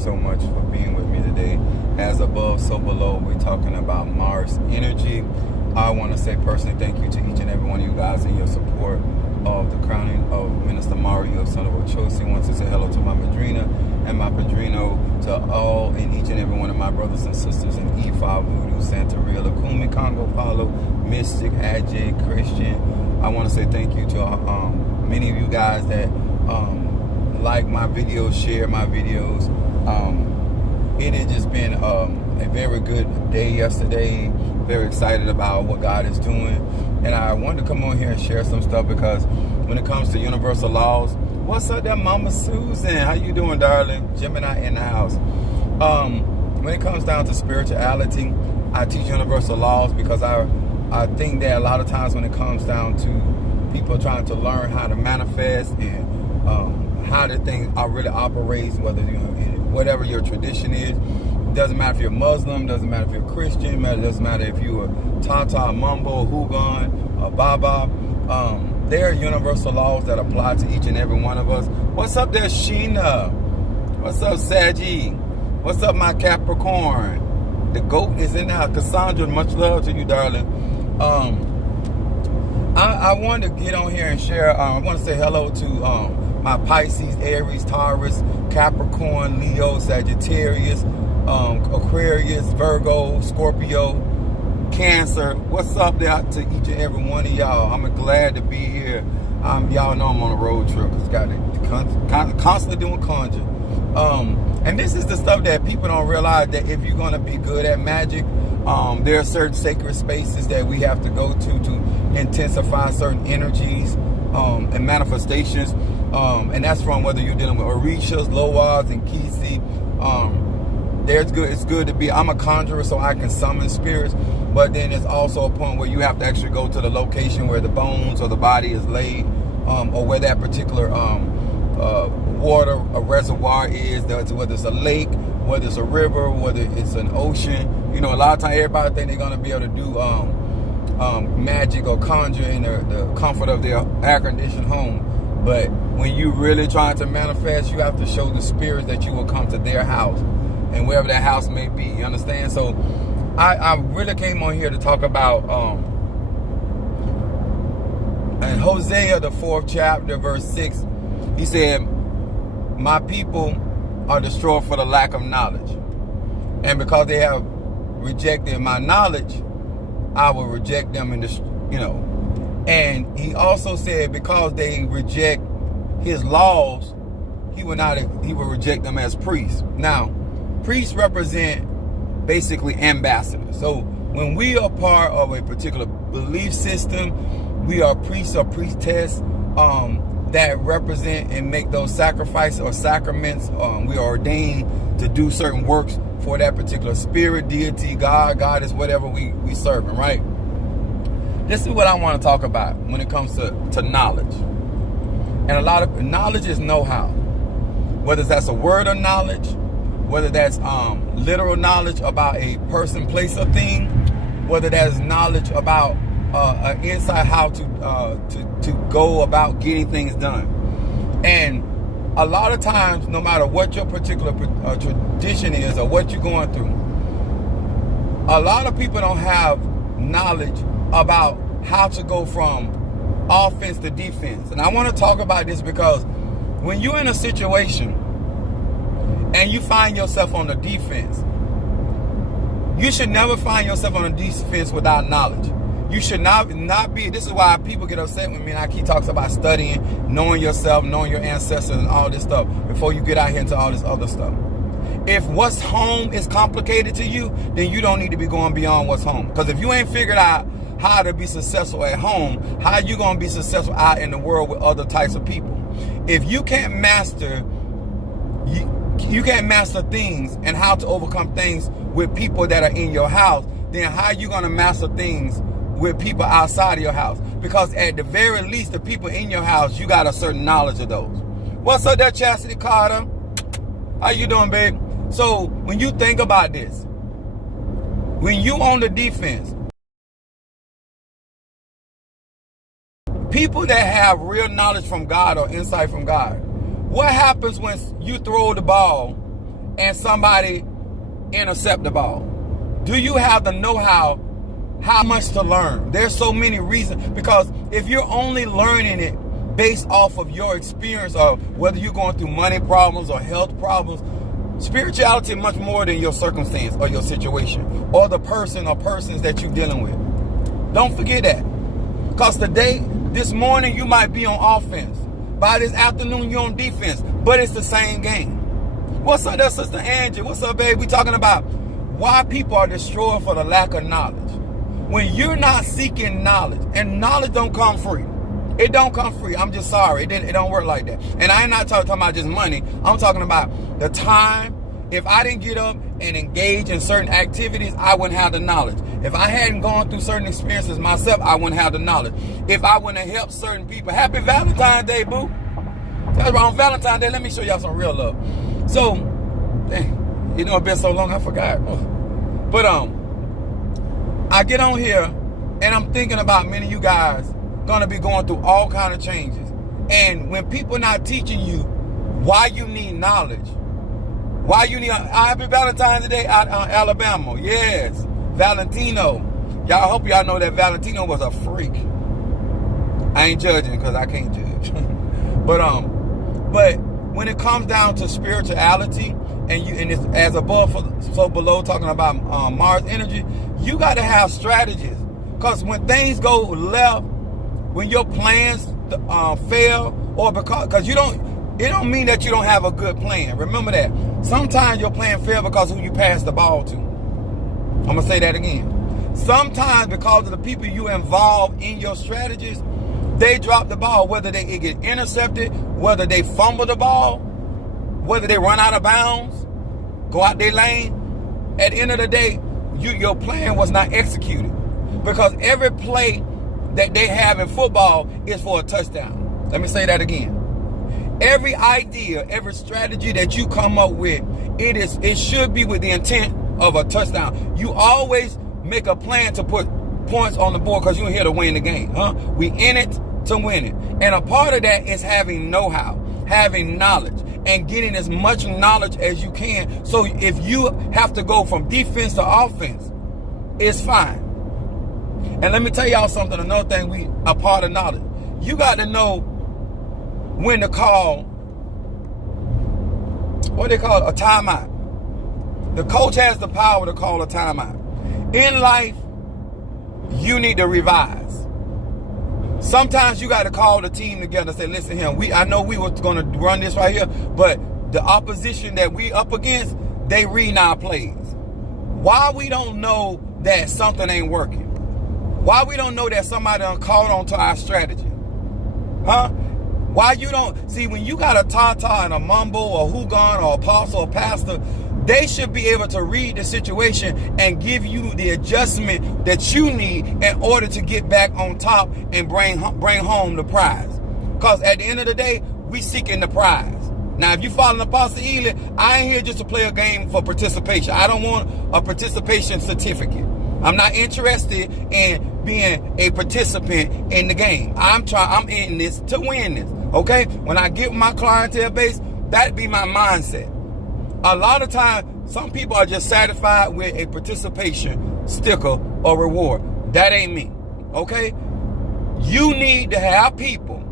so much for being with me today. As above, so below, we're talking about Mars energy. I want to say personally thank you to each and every one of you guys and your support of the crowning of Minister Mario, son of Ochosi. I want to say hello to my madrina and my padrino, to all and each and every one of my brothers and sisters in E5, Voodoo, Santeria, Lukumi, Congo, Palo, Mystic, Ajay, Christian. I want to say thank you to many of you guys that like my videos, share my videos. It has just been a very good day yesterday. Very excited about what God is doing. And I wanted to come on here and share some stuff because when it comes to universal laws, what's up there, Mama Susan? How you doing, darling? Gemini in the house. When it comes down to spirituality, I teach universal laws because I think that a lot of times when it comes down to people trying to learn how to manifest and how the things are really operates, whether whatever your tradition is. Doesn't matter if you're Muslim, doesn't matter if you're Christian, doesn't matter if you're Tata, Mumbo, Hugon, Baba. There are universal laws that apply to each and every one of us. What's up there, Sheena? What's up, Saji? What's up, my Capricorn? The GOAT is in the house. Cassandra, much love to you, darling. I wanted to get on here and share. I want to say hello to my Pisces, Aries, Taurus, Capricorn, Leo, Sagittarius, Aquarius, Virgo, Scorpio, Cancer. What's up there to each and every one of y'all? I'm glad to be here. Y'all know I'm on a road trip because got it constantly doing conjure. And this is the stuff that people don't realize, that if you're going to be good at magic, there are certain sacred spaces that we have to go to intensify certain energies and manifestations. And that's from whether you're dealing with Orishas, Loas, and Kisi. It's good to be. I'm a conjurer, so I can summon spirits. But then there's also a point where you have to actually go to the location where the bones or the body is laid, or where that particular water, a reservoir is, whether it's a lake, whether it's a river, whether it's an ocean. You know, a lot of times everybody think they're going to be able to do magic or conjure in the comfort of their air-conditioned home. But when you really trying to manifest, you have to show the spirits that you will come to their house and wherever that house may be. You understand? So I really came on here to talk about in Hosea, the 4th chapter, verse 6. He said, my people are destroyed for the lack of knowledge. And because they have rejected my knowledge, I will reject them in this, And he also said, because they reject his laws, he will reject them as priests. Now, priests represent basically ambassadors. So when we are part of a particular belief system, we are priests or priestess that represent and make those sacrifices or sacraments. We are ordained to do certain works for that particular spirit, deity, God, goddess, whatever we serving, right? This is what I want to talk about when it comes to knowledge. And a lot of knowledge is know-how. Whether that's a word of knowledge, whether that's literal knowledge about a person, place, or thing, whether that's knowledge about an insight how to go about getting things done. And a lot of times, no matter what your particular tradition is or what you're going through, a lot of people don't have knowledge about how to go from offense to defense. And I want to talk about this because when you're in a situation and you find yourself on the defense, you should never find yourself on the defense without knowledge. You should not be. This is why people get upset with me, and I keep talking about studying, knowing yourself, knowing your ancestors, and all this stuff before you get out here into all this other stuff. If what's home is complicated to you, then you don't need to be going beyond what's home. Because if you ain't figured out how to be successful at home, how you going to be successful out in the world with other types of people? If you can't master, you can't master things and how to overcome things with people that are in your house, then how you going to master things with people outside of your house? Because at the very least, the people in your house, you got a certain knowledge of those. What's up there, Chastity Carter? How you doing, babe? So when you think about this, when you on the defense, people that have real knowledge from God or insight from God, what happens when you throw the ball and somebody intercept the ball? Do you have the know-how much to learn? There's so many reasons, because if you're only learning it based off of your experience, or whether you're going through money problems or health problems, spirituality is much more than your circumstance or your situation or the person or persons that you're dealing with. Don't forget that. Because this morning you might be on offense. By this afternoon you're on defense. But it's the same game. What's up there, Sister Angie? What's up, babe? We talking about why people are destroyed for the lack of knowledge. When you're not seeking knowledge, and knowledge don't come free. It don't come free. I'm just sorry. It don't work like that. And I ain't not talking about just money. I'm talking about the time. If I didn't get up and engage in certain activities, I wouldn't have the knowledge. If I hadn't gone through certain experiences myself, I wouldn't have the knowledge. If I wouldn't have helped certain people. Happy Valentine's Day, boo. That's right, on Valentine's Day, let me show y'all some real love. So, it's been so long, I forgot. But I get on here and I'm thinking about many of you guys gonna be going through all kind of changes. And when people not teaching you why you need knowledge, why you need Happy Valentine's Day out in Alabama. Yes, Valentino. Y'all, hope y'all know that Valentino was a freak. I ain't judging because I can't judge. But when it comes down to spirituality, and it's as above so below, talking about Mars energy, you got to have strategies. Because when things go left, when your plans fail, or because it don't mean that you don't have a good plan. Remember that. Sometimes your plan fail because of who you pass the ball to. I'm going to say that again. Sometimes because of the people you involve in your strategies, they drop the ball, whether it get intercepted, whether they fumble the ball, whether they run out of bounds, go out their lane. At the end of the day, your plan was not executed, because every play that they have in football is for a touchdown. Let me say that again. Every idea, every strategy that you come up with, it should be with the intent of a touchdown. You always make a plan to put points on the board because you're here to win the game. We in it to win it. And a part of that is having know-how, having knowledge, and getting as much knowledge as you can. So if you have to go from defense to offense, it's fine. And let me tell y'all something, another thing, a part of knowledge. You got to know when to call, what they call a timeout. The coach has the power to call a timeout. In life, you need to revise. Sometimes you got to call the team together and say, listen here, I know we were going to run this right here, but the opposition that we up against, they reading our plays. Why we don't know that something ain't working? Why we don't know that somebody done called on to our strategy? Why you don't see, when you got a Tata and a Mumbo or Hugon or Apostle or Pastor, they should be able to read the situation and give you the adjustment that you need in order to get back on top and bring home the prize. Because at the end of the day, we seeking the prize. Now, if you following Apostle Ely, I ain't here just to play a game for participation. I don't want a participation certificate. I'm not interested in being a participant in the game. I'm in this to win this. Okay? When I get my clientele base, that be my mindset. A lot of times, some people are just satisfied with a participation sticker or reward. That ain't me. Okay? You need to have people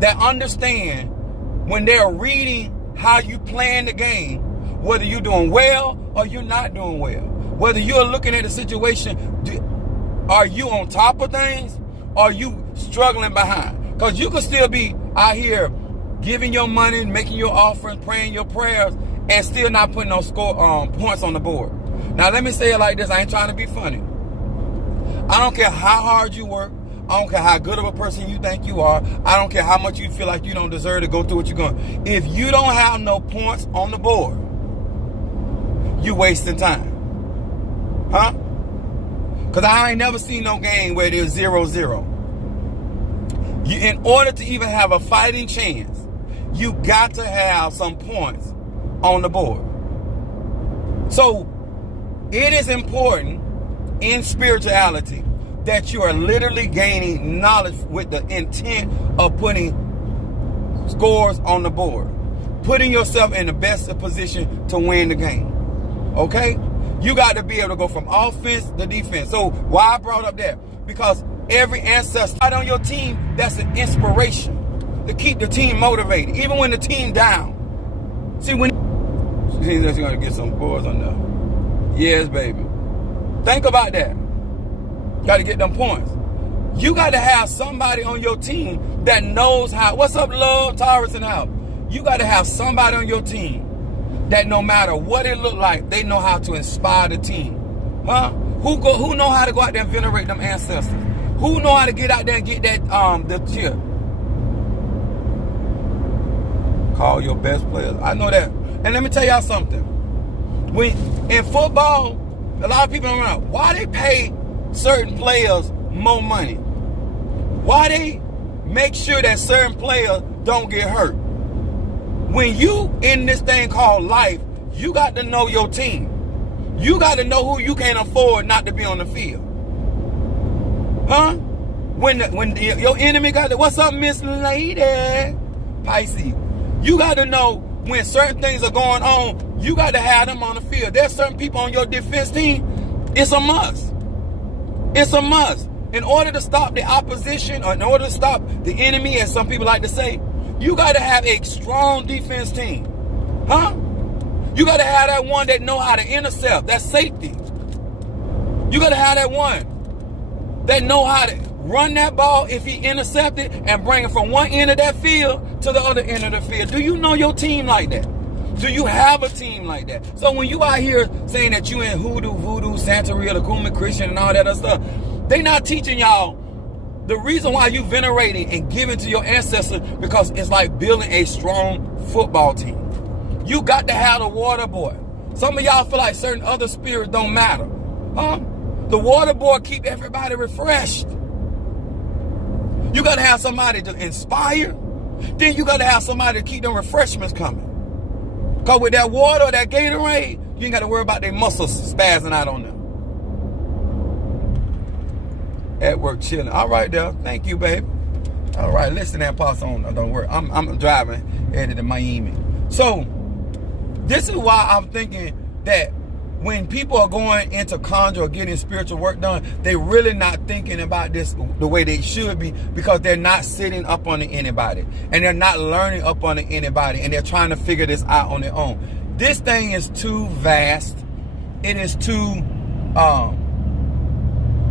that understand when they're reading how you playing the game, whether you're doing well or you're not doing well. Whether you're looking at a situation, are you on top of things or are you struggling behind? Because you could still be out here giving your money, making your offerings, praying your prayers, and still not putting no points on the board. Now, let me say it like this. I ain't trying to be funny. I don't care how hard you work. I don't care how good of a person you think you are. I don't care how much you feel like you don't deserve to go through what you're going. If you don't have no points on the board, you wasting time. Because I ain't never seen no game where there's 0-0. In order to even have a fighting chance, you got to have some points on the board. So it is important in spirituality that you are literally gaining knowledge with the intent of putting scores on the board. putting yourself in the best position to win the game. Okay? You got to be able to go from offense to defense. So why I brought up that? Because every ancestor on your team, that's an inspiration to keep the team motivated, even when the team down. See, when she's going to get some boards on there. Yes, baby. Think about that. Got to get them points. You got to have somebody on your team that knows how. What's up, love, Taurus and how? You got to have somebody on your team that no matter what it look like, they know how to inspire the team. Huh? Who know how to go out there and venerate them ancestors? Who know how to get out there and get that the cheer? Call your best players. I know that. And let me tell y'all something. When in football, a lot of people don't know why they pay certain players more money. Why they make sure that certain players don't get hurt. When you in this thing called life, you got to know your team. You got to know who you can't afford not to be on the field. Huh? When your enemy got to, what's up, Miss Lady? Pisces. You got to know when certain things are going on, you got to have them on the field. There's certain people on your defense team. It's a must. It's a must. In order to stop the opposition, or in order to stop the enemy, as some people like to say, you got to have a strong defense team. Huh? You got to have that one that know how to intercept. That's safety. You got to have that one that know how to run that ball if he intercepted and bring it from one end of that field to the other end of the field. Do you know your team like that? Do you have a team like that? So when you out here saying that you in hoodoo, voodoo, Santeria, the Kuman Christian and all that other stuff, they not teaching y'all the reason why you venerating and giving to your ancestors, because it's like building a strong football team. You got to have the water boy. Some of y'all feel like certain other spirits don't matter. Huh? The water boy keep everybody refreshed. You got to have somebody to inspire. Then you got to have somebody to keep them refreshments coming. Because with that water or that Gatorade, you ain't got to worry about their muscles spazzing out on them. At work chilling. All right, there. Thank you, babe. All right, listen and pass on. Don't worry. I'm driving headed to Miami. So, this is why I'm thinking that when people are going into conjure or getting spiritual work done, they really not thinking about this the way they should be, because they're not sitting up on anybody, and they're not learning up on anybody, and they're trying to figure this out on their own. This thing is too vast. It is too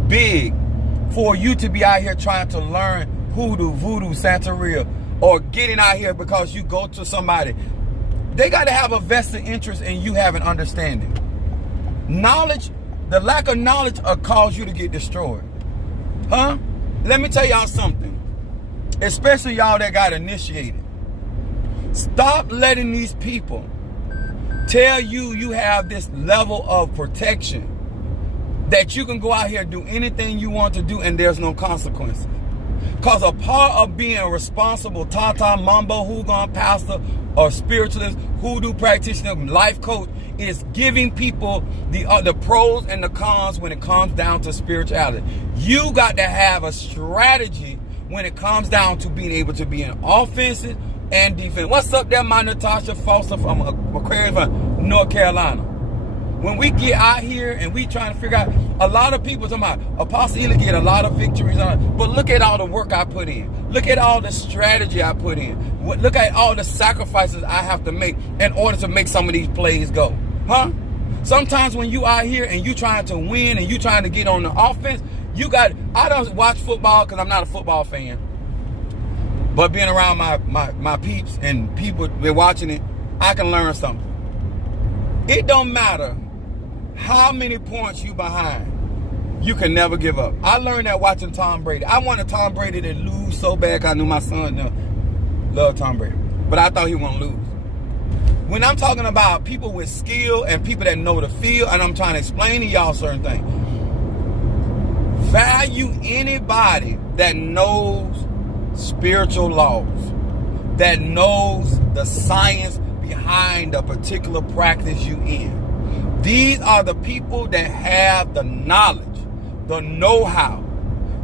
big for you to be out here trying to learn hoodoo, voodoo, Santeria, or getting out here because you go to somebody. They got to have a vested interest in you having understanding. Knowledge, the lack of knowledge will cause you to get destroyed. Huh? Let me tell y'all something. Especially y'all that got initiated. Stop letting these people tell you you have this level of protection, that you can go out here and do anything you want to do and there's no consequences. Because a part of being a responsible Tata, Mambo, Hugon, pastor, or spiritualist, hoodoo practitioner, life coach, is giving people the pros and the cons when it comes down to spirituality. You got to have a strategy when it comes down to being able to be an offensive and defense. What's up there, my Natasha Foster from Aquarius, from North Carolina? When we get out here and we trying to figure out, a lot of people talking about Apostle Ely get a lot of victories on it, but look at all the work I put in. Look at all the strategy I put in. Look at all the sacrifices I have to make in order to make some of these plays go. Huh? Sometimes when you out here and you trying to win and you trying to get on the offense, I don't watch football because I'm not a football fan. But being around my peeps and people they're watching it, I can learn something. It don't matter how many points you behind, you can never give up. I learned that watching Tom Brady. I wanted Tom Brady to lose so bad because I knew my son loved Tom Brady. But I thought he wouldn't lose. When I'm talking about people with skill and people that know the field, and I'm trying to explain to y'all certain things, value anybody that knows spiritual laws, that knows the science behind a particular practice you in. These are the people that have the knowledge, the know-how.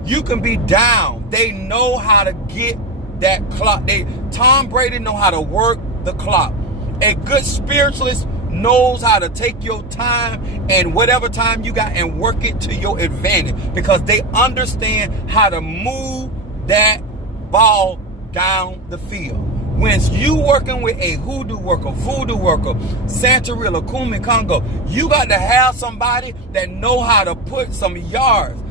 You can be down. They know how to get that clock. Tom Brady know how to work the clock. A good spiritualist knows how to take your time and whatever time you got and work it to your advantage, because they understand how to move that ball down the field. When you working with a hoodoo worker, voodoo worker, Santeria, Kumi, Congo, you got to have somebody that know how to put some yards.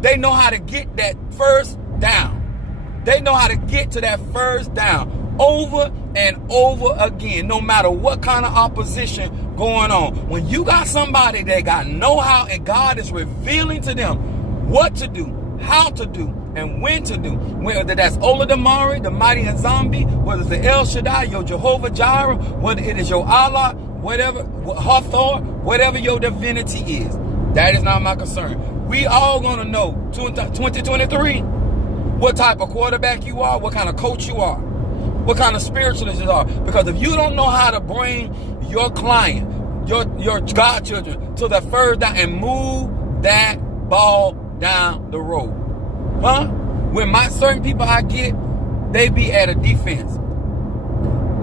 They know how to get that first down. They know how to get to that first down over and over again, no matter what kind of opposition going on. When you got somebody that got know-how and God is revealing to them what to do, how to do, and when to do, whether that's Ola Damari, the Mighty and Zombie, whether it's the El Shaddai, your Jehovah Jireh, whether it is your Allah, whatever, Hathor, whatever your divinity is, that is not my concern. We all gonna know 2023 what type of quarterback you are, what kind of coach you are, what kind of spiritualist you are. Because if you don't know how to bring your client, your godchildren to the first down and move that ball down the road, when my certain people I get, they be at a defense.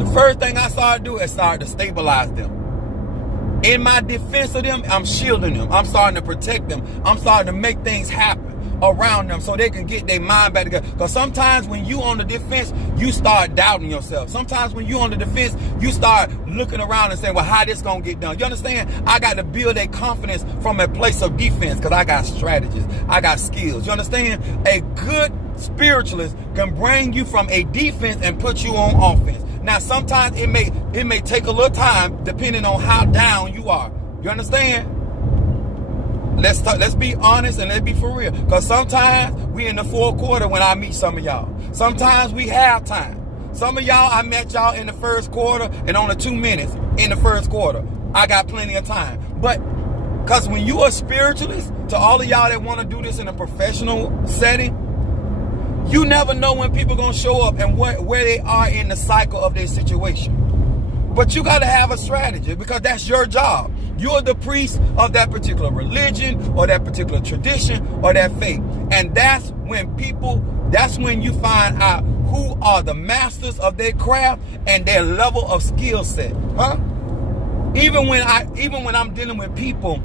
The first thing I started to do is start to stabilize them. In my defense of them, I'm shielding them. I'm starting to protect them. I'm starting to make things happen around them so they can get their mind back together. Because sometimes when you on the defense, you start doubting yourself. Sometimes when you on the defense, you start looking around and saying, well, how this gonna get done? You understand? I got to build a confidence from a place of defense because I got strategies. I got skills. You understand? A good spiritualist can bring you from a defense and put you on offense. Now, sometimes it may take a little time depending on how down you are. You understand? Let's be honest and let's be for real. Because sometimes we in the fourth quarter when I meet some of y'all. Sometimes we have time. Some of y'all, I met y'all in the first quarter and only 2 minutes in the first quarter. I got plenty of time. But because when you are a spiritualist, to all of y'all that want to do this in a professional setting, you never know when people going to show up and where they are in the cycle of their situation. But you got to have a strategy because that's your job. You're the priest of that particular religion or that particular tradition or that faith. And that's when you find out who are the masters of their craft and their level of skill set. Even when I'm dealing with people,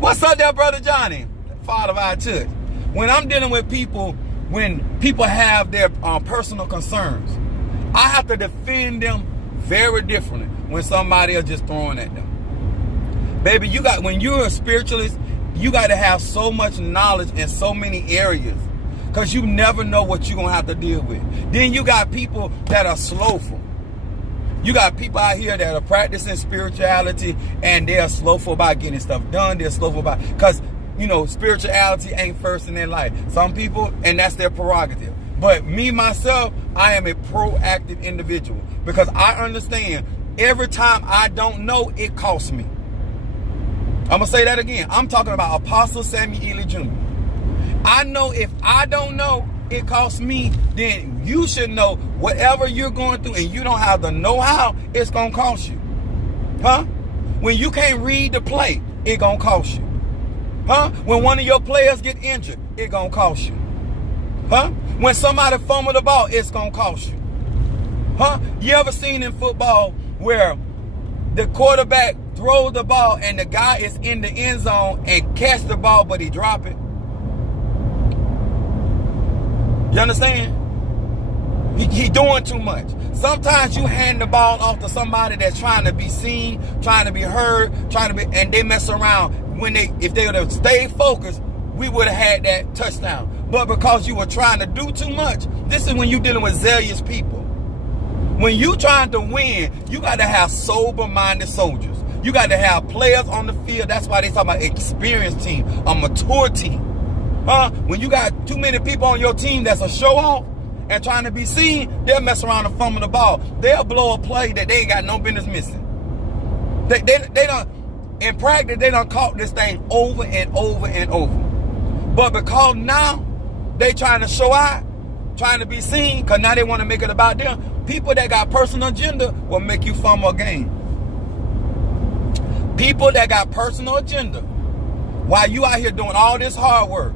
what's up there, Brother Johnny? Father of our church. When I'm dealing with people, when people have their personal concerns, I have to defend them very differently when somebody is just throwing at them. Baby, when you're a spiritualist, you got to have so much knowledge in so many areas because you never know what you're going to have to deal with. Then you got people that are slowful. You got people out here that are practicing spirituality and they're slowful about getting stuff done. They're slowful about, because spirituality ain't first in their life. Some people, and that's their prerogative. But me, myself, I am a proactive individual because I understand every time I don't know, it costs me. I'm going to say that again. I'm talking about Apostle Samuel Ely Jr. I know if I don't know, it costs me, then you should know whatever you're going through and you don't have the know-how, it's going to cost you. When you can't read the play, it going to cost you. When one of your players get injured, it gonna cost you. When somebody fumble the ball, it's gonna cost you. You ever seen in football where the quarterback throws the ball and the guy is in the end zone and catch the ball but he drop it? You understand? He doing too much. Sometimes you hand the ball off to somebody that's trying to be seen, trying to be heard, and they mess around. If they would have stayed focused, we would have had that touchdown. But because you were trying to do too much, this is when you're dealing with zealous people. When you trying to win, you got to have sober-minded soldiers. You got to have players on the field. That's why they talk about experienced team, a mature team. When you got too many people on your team that's a show-off and trying to be seen, they'll mess around and fumble the ball. They'll blow a play that they ain't got no business missing. They don't. In practice, they done caught this thing over and over and over. But because now they trying to show out, trying to be seen, because now they want to make it about them, people that got personal agenda will make you fumble a game. People that got personal agenda, while you out here doing all this hard work,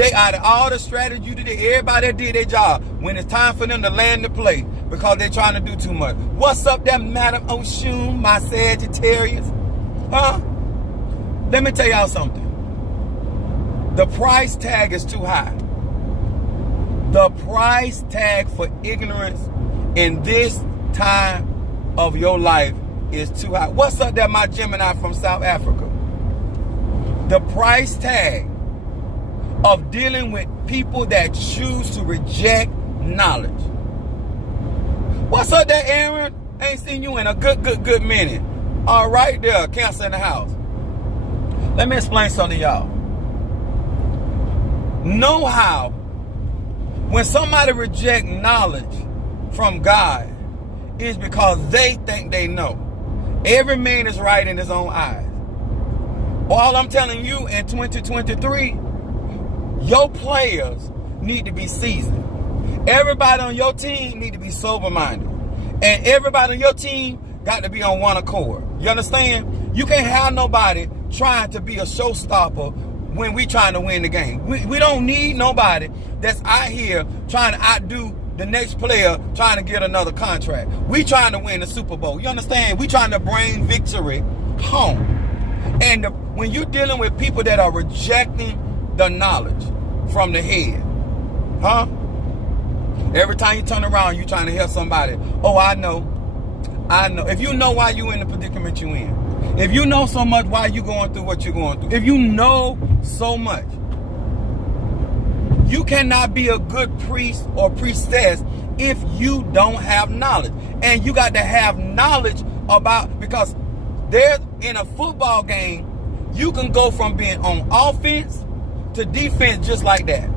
They out of all the strategy you did, everybody that did their job. When it's time for them to land the play because they're trying to do too much. What's up there, Madam Oshun, my Sagittarius? Huh? Let me tell y'all something. The price tag is too high. The price tag for ignorance in this time of your life is too high. What's up there, my Gemini from South Africa? The price tag of dealing with people that choose to reject knowledge. What's up there, Aaron? Ain't seen you in a good minute. All right there, Cancer in the house. Let me explain something to y'all. Know how when somebody reject knowledge from God is because they think they know. Every man is right in his own eyes. All I'm telling you in 2023, your players need to be seasoned. Everybody on your team need to be sober-minded. And everybody on your team got to be on one accord. You understand? You can't have nobody trying to be a showstopper when we trying to win the game. We don't need nobody that's out here trying to outdo the next player trying to get another contract. We trying to win the Super Bowl. You understand? We trying to bring victory home. And when you're dealing with people that are rejecting the knowledge from the head, huh? Every time you turn around, you're trying to help somebody. Oh, I know. If you know why you in the predicament you in, if you know so much why you going through what you're going through, if you know so much, you cannot be a good priest or priestess if you don't have knowledge. And you got to have knowledge about, because there's in a football game, you can go from being on offense to defense just like that.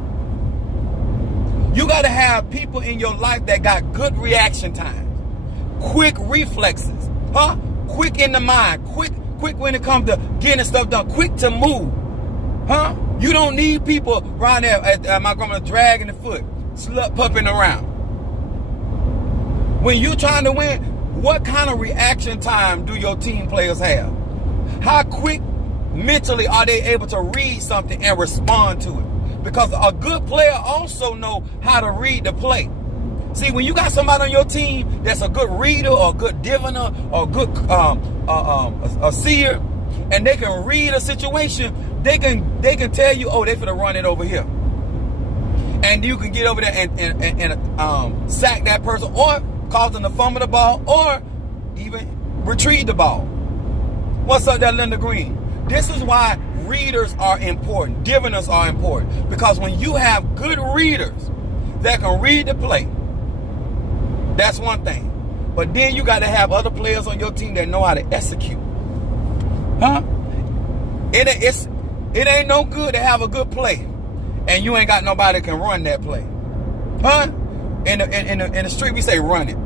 You got to have people in your life that got good reaction time, quick reflexes, huh? Quick in the mind, quick when it comes to getting stuff done, quick to move, huh? You don't need people around there at my grandma dragging the foot, slut pupping around. When you trying to win, what kind of reaction time do your team players have? How quick mentally are they able to read something and respond to it? Because a good player also know how to read the play. See, when you got somebody on your team that's a good reader or a good diviner or a good a seer, and they can read a situation, they can tell you, oh, they finna run it over here, and you can get over there and sack that person, or cause them to fumble the ball, or even retrieve the ball. What's up there, Linda Green? This is why readers are important, diviners are important, because when you have good readers that can read the play, that's one thing. But then you got to have other players on your team that know how to execute. Huh? It ain't no good to have a good play and you ain't got nobody that can run that play. Huh? In the street we say run it.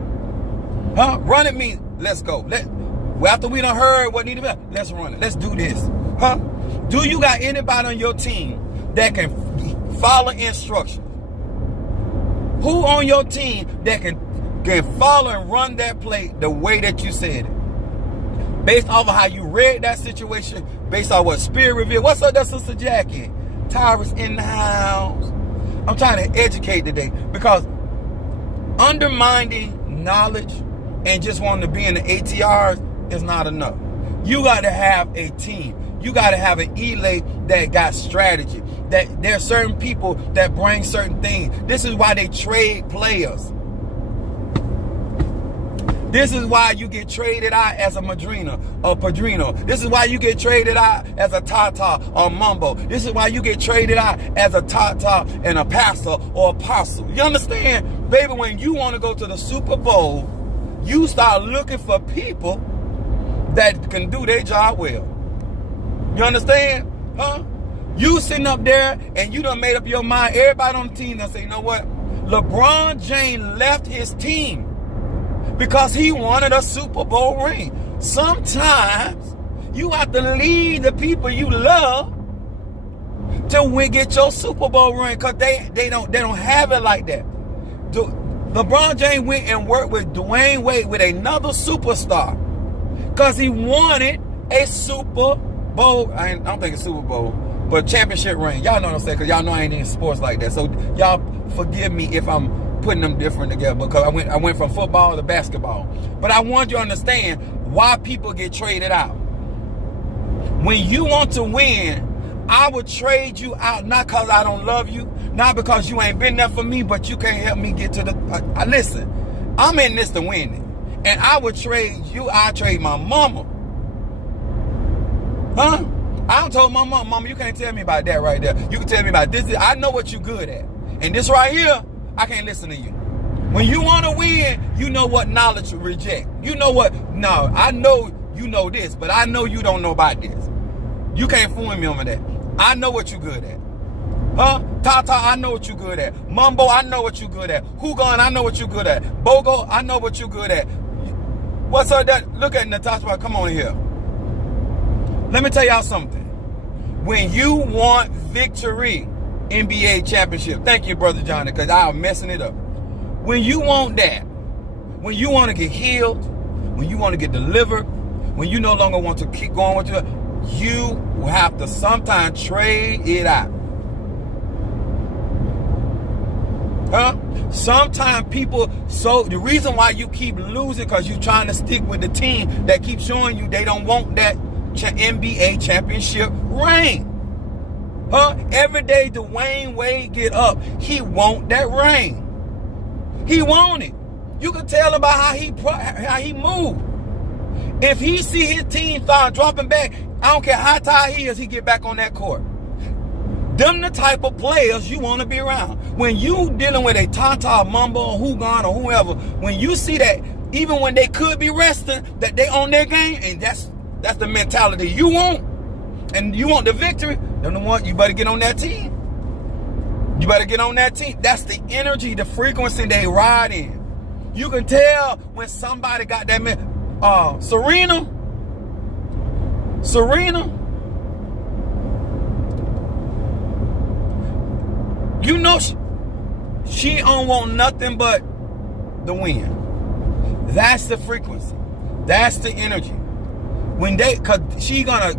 Huh? Run it means let's go. After we done heard what need to be, let's run it. Let's do this. Huh? Do you got anybody on your team that can follow instructions? Who on your team that can follow and run that play the way that you said it? Based off of how you read that situation, based on what Spirit revealed. What's up there, Sister Jackie? Tyrus in the house. I'm trying to educate today, because undermining knowledge and just wanting to be in the ATRs is not enough. You got to have a team. You got to have an elay that got strategy. That there are certain people that bring certain things. This is why they trade players. This is why you get traded out as a Madrina or Padrino. This is why you get traded out as a Tata or Mumbo. This is why you get traded out as a Tata and a pastor or apostle. You understand? Baby, when you want to go to the Super Bowl, you start looking for people that can do their job well. You understand? Huh? You sitting up there and you done made up your mind. Everybody on the team done say, you know what? LeBron James left his team because he wanted a Super Bowl ring. Sometimes you have to lead the people you love to get your Super Bowl ring, because they don't have it like that. LeBron James went and worked with Dwayne Wade, with another superstar, because he wanted a Super Bowl. I don't think it's Super Bowl. But championship ring, y'all know what I'm saying, because y'all know I ain't in sports like that. So y'all forgive me if I'm putting them different together, because I went from football to basketball. But I want you to understand why people get traded out. When you want to win, I would trade you out, not because I don't love you, not because you ain't been there for me, but you can't help me get to the... listen, I'm in this to win it. And I would trade you, I trade my mama. Huh? I told my mama, you can't tell me about that right there. You can tell me about this. I know what you're good at. And this right here, I can't listen to you. When you want to win, you know what knowledge to reject. You know what, no, I know you know this, but I know you don't know about this. You can't fool me on that. I know what you're good at. Huh? Tata, I know what you're good at. Mumbo, I know what you're good at. Hugon, I know what you're good at. Bogo, I know what you're good at. What's up that? Look at Natasha, come on here. Let me tell y'all something. When you want victory, NBA championship. Thank you, Brother Johnny, because I'm messing it up. When you want that, when you want to get healed, when you want to get delivered, when you no longer want to keep going with it, you have to sometimes trade it out. Huh? Sometimes people, so the reason why you keep losing because you're trying to stick with the team that keeps showing you they don't want that NBA championship ring. Huh? Every day Dwayne Wade get up, he want that ring. He want it. You can tell about how he move. If he see his team start dropping back, I don't care how tired he is, he get back on that court. Them the type of players you want to be around. When you dealing with a Tata, Mumbo, or Hugon, or whoever, when you see that, even when they could be resting, that they on their game, and that's the mentality you want, and you want the victory, then the one you better get on that team. You better get on that team. That's the energy, the frequency they ride in. You can tell when somebody got that Serena. You know she don't want nothing but the win. That's the frequency. That's the energy. When cause she gonna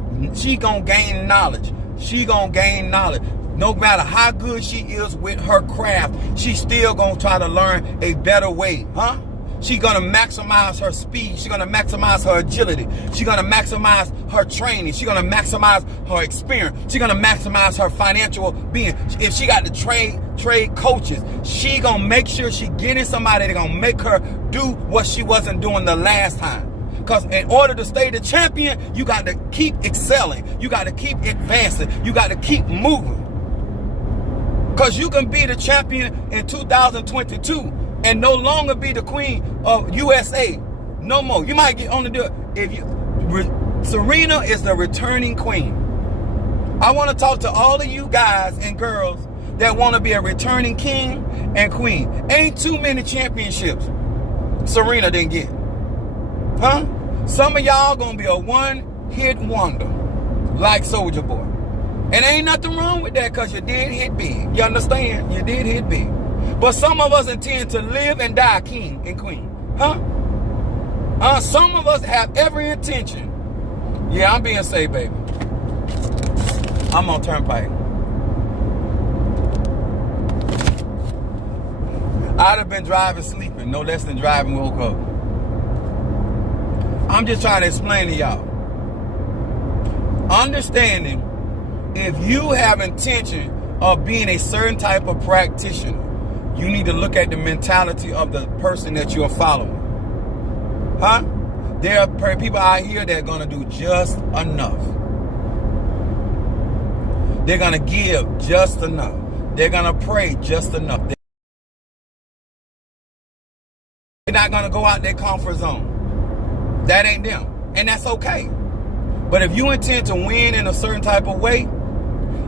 gain knowledge. She gonna gain knowledge. No matter how good she is with her craft, she still gonna try to learn a better way, huh? She gonna maximize her speed. She gonna maximize her agility. She gonna maximize her training. She gonna maximize her experience. She gonna maximize her financial being. If she got to trade coaches, she gonna make sure she getting somebody that gonna make her do what she wasn't doing the last time. Because in order to stay the champion, you got to keep excelling. You got to keep advancing. You got to keep moving. Because you can be the champion in 2022 and no longer be the queen of USA. No more. You might get on the deal. Serena is the returning queen. I want to talk to all of you guys and girls that want to be a returning king and queen. Ain't too many championships Serena didn't get. Huh? Some of y'all gonna be a one-hit wonder like Soulja Boy. And ain't nothing wrong with that because you did hit big. You understand? You did hit big. But some of us intend to live and die king and queen. Huh? Some of us have every intention. Yeah, I'm being safe, baby. I'm on Turnpike. I'd have been driving sleeping, no less than driving woke up. I'm just trying to explain to y'all. Understanding if you have intention of being a certain type of practitioner, you need to look at the mentality of the person that you're following. Huh? There are people out here that are going to do just enough. They're going to give just enough. They're going to pray just enough. They're not going to go out their comfort zone. That ain't them. And that's okay. But if you intend to win in a certain type of way,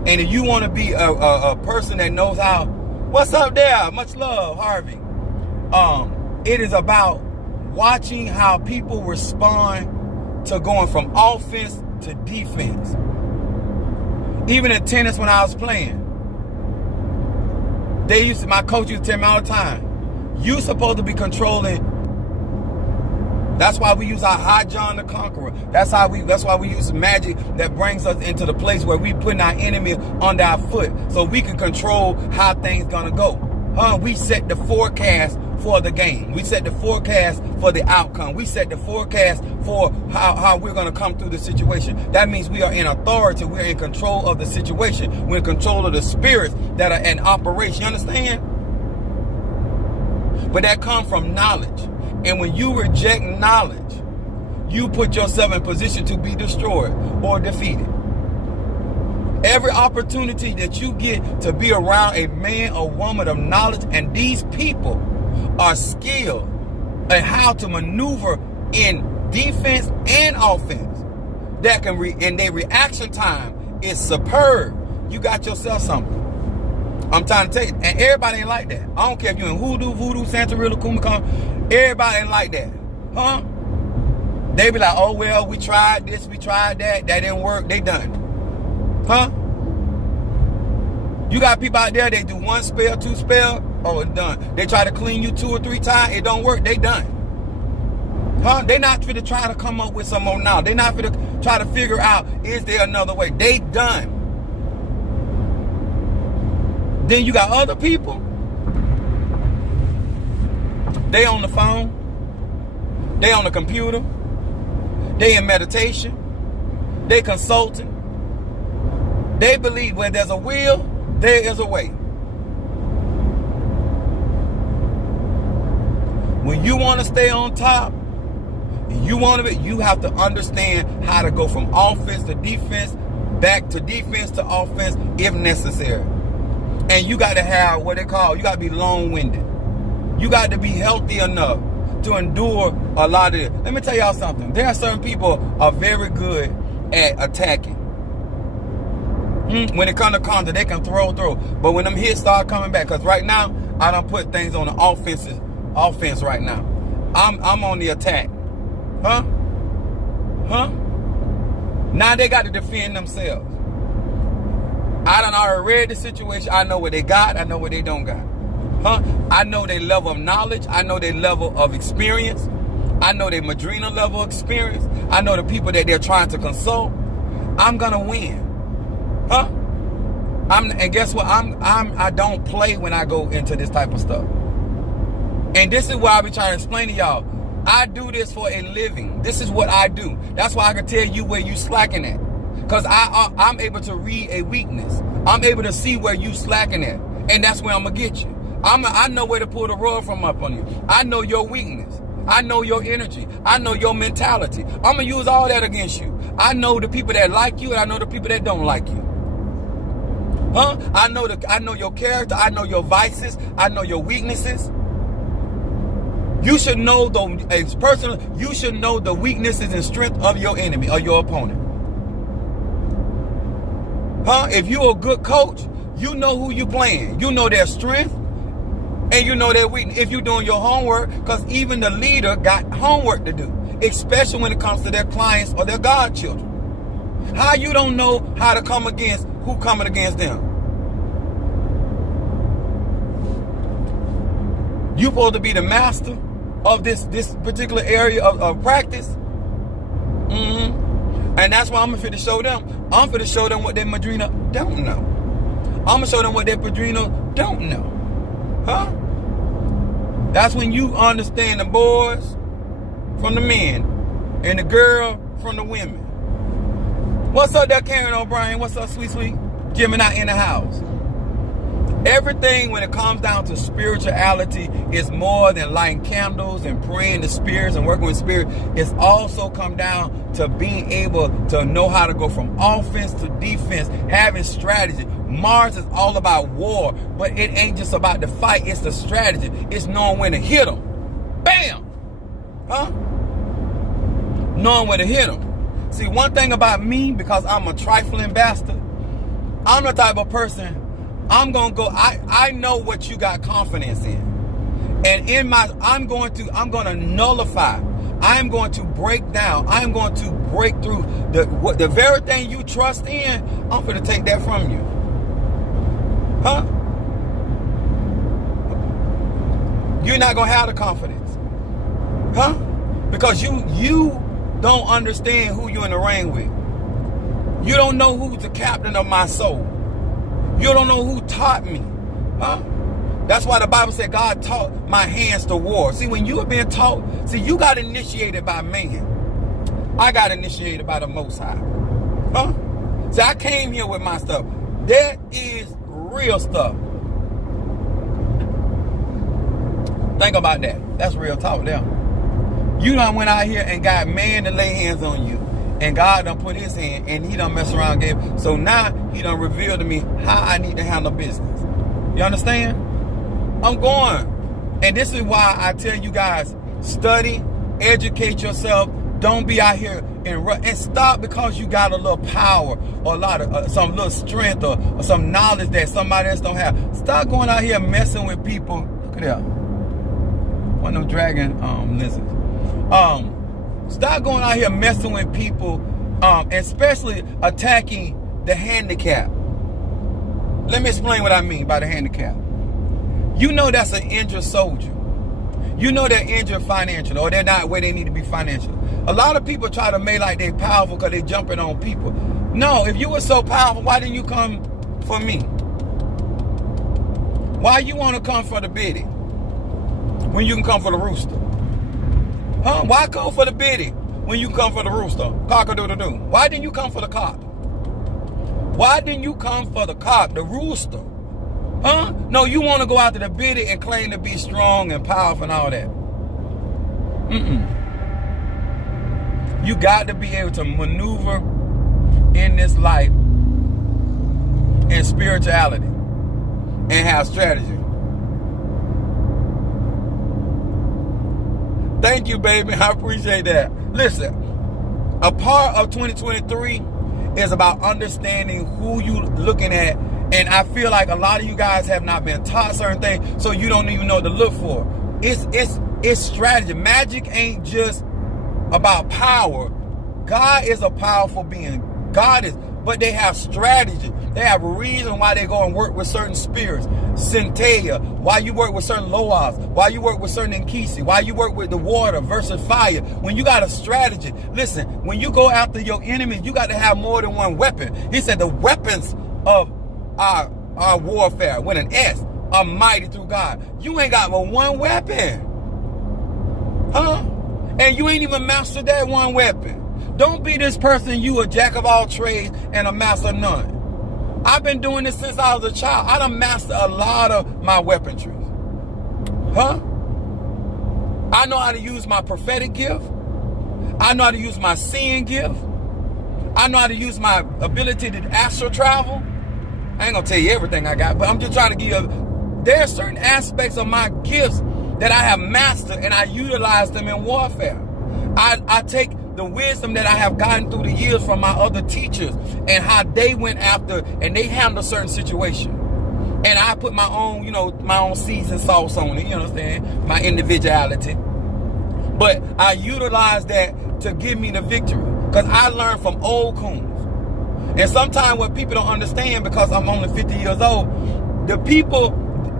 and if you want to be a person that knows how, what's up there? Much love, Harvey. It is about watching how people respond to going from offense to defense. Even in tennis when I was playing, my coach used to tell me all the time, you supposed to be controlling That's why we use our High John the Conqueror. That's why we use magic that brings us into the place where we putting our enemy under our foot, so we can control how things gonna go. We set the forecast for the game. We set the forecast for the outcome. We set the forecast for how we're gonna come through the situation. That means we are in authority. We're in control of the situation. We're in control of the spirits that are in operation. You understand? But that comes from knowledge. And when you reject knowledge, you put yourself in position to be destroyed or defeated. Every opportunity that you get to be around a man or woman of knowledge, and these people are skilled at how to maneuver in defense and offense, that can and their reaction time is superb. You got yourself something. I'm trying to tell you, and everybody ain't like that. I don't care if you're in hoodoo, voodoo, Santeria, Kumikon. Everybody ain't like that, They be like, oh well, we tried this, we tried that didn't work. They done, You got people out there, they do 1 spell, 2 spell, oh it's done. They try to clean you 2 or 3 times, it don't work. They done, They not fit to try to come up with some more now. They not fit to try to figure out, is there another way? They done. Then you got other people. They on the phone. They on the computer. They in meditation. They consulting. They believe where there's a will, there is a way. When you want to stay on top, you have to understand how to go from offense to defense, back to defense to offense if necessary. And you got to have what they call, you got to be long-winded. You got to be healthy enough to endure a lot of it. Let me tell y'all something. There are certain people are very good at attacking. When it comes to content, they can throw. But when them hits start coming back, because right now, I done put things on the offense right now. I'm on the attack. Now they got to defend themselves. I done already read the situation. I know what they got. I know what they don't got. I know their level of knowledge. I know their level of experience. I know their Madrina level of experience. I know the people that they're trying to consult. I'm gonna win. And guess what? I don't play when I go into this type of stuff. And this is why I be trying to explain to y'all. I do this for a living. This is what I do. That's why I can tell you where you slacking at. Because I'm able to read a weakness. I'm able to see where you slacking at. And that's where I'm going to get you. I know where to pull the rug from up on you. I know your weakness. I know your energy. I know your mentality. I'm going to use all that against you. I know the people that like you, and I know the people that don't like you. I know your character. I know your vices. I know your weaknesses. You should know you should know the weaknesses and strength of your enemy or your opponent. If you're a good coach, you know who you playing. You know their strength and you know their weakness. If you're doing your homework, because even the leader got homework to do, especially when it comes to their clients or their godchildren. How you don't know how to come against who coming against them? You supposed to be the master of this particular area of practice. And that's why I'm finna show them. I'm finna show them what their Madrina don't know. I'm gonna show them what their Padrino don't know. That's when you understand the boys from the men and the girl from the women. What's up there, Karen O'Brien? What's up, sweet? Gemini in the house. Everything when it comes down to spirituality is more than lighting candles and praying to spirits and working with spirit. It's also come down to being able to know how to go from offense to defense, having strategy. Mars is all about war, but it ain't just about the fight. It's the strategy. It's knowing when to hit them. Bam! Knowing where to hit them. See, one thing about me, because I'm a trifling bastard, I'm the type of person, I'm going to go, I know what you got confidence in. And I'm going to nullify. I'm going to break down. I'm going to break through the very thing you trust in. I'm going to take that from you. You're not going to have the confidence. Because you don't understand who you're in the ring with. You don't know who's the captain of my soul. You don't know who taught me. Huh? That's why the Bible said God taught my hands to war. See, when you have been taught, see, you got initiated by man. I got initiated by the Most High. Huh? See, I came here with my stuff. That is real stuff. Think about that. That's real talk there. You done went out here and got man to lay hands on you. And God done put his hand and he done mess around and gave. So now he done revealed to me how I need to handle business. You understand? I'm going. And this is why I tell you guys, study, educate yourself. Don't be out here and stop because you got a little power or a lot of some little strength or some knowledge that somebody else don't have. Stop going out here messing with people. Look at that. One of them dragon lizards. Stop going out here messing with people, especially attacking the handicap. Let me explain what I mean by the handicap. You know that's an injured soldier. You know they're injured financially, or they're not where they need to be financially. A lot of people try to make like they're powerful because they're jumping on people. No, if you were so powerful, why didn't you come for me? Why you want to come for the biddy when you can come for the rooster? Huh? Why come for the biddy when you come for the rooster? Cock-a-doodle-doo. Why didn't you come for the cock? Why didn't you come for the cock, the rooster? Huh? No, you want to go after the biddy and claim to be strong and powerful and all that. You got to be able to maneuver in this life in spirituality and have strategy. Thank you, baby. I appreciate that. Listen, a part of 2023 is about understanding who you looking at. And I feel like a lot of you guys have not been taught certain things, so you don't even know what to look for. It's strategy. Magic ain't just about power. God is a powerful being. God is, but they have strategy. They have a reason why they go and work with certain spirits. Centea, why you work with certain Loas, why you work with certain Nkisi, why you work with the water versus fire. When you got a strategy, listen, when you go after your enemies, you got to have more than one weapon. He said the weapons of our warfare with an S are mighty through God. You ain't got but one weapon. Huh? And you ain't even mastered that one weapon. Don't be this person, you a jack of all trades and a master of none. I've been doing this since I was a child. I done mastered a lot of my weaponry. Huh? I know how to use my prophetic gift. I know how to use my seeing gift. I know how to use my ability to astral travel. I ain't gonna tell you everything I got, but I'm just trying to give you, there are certain aspects of my gifts that I have mastered and I utilize them in warfare. I take the wisdom that I have gotten through the years from my other teachers and how they went after and they handled certain situations. And I put my own, my own seasoned sauce on it, you understand? My individuality. But I utilize that to give me the victory. Because I learned from old coons. And sometimes what people don't understand, because I'm only 50 years old, the people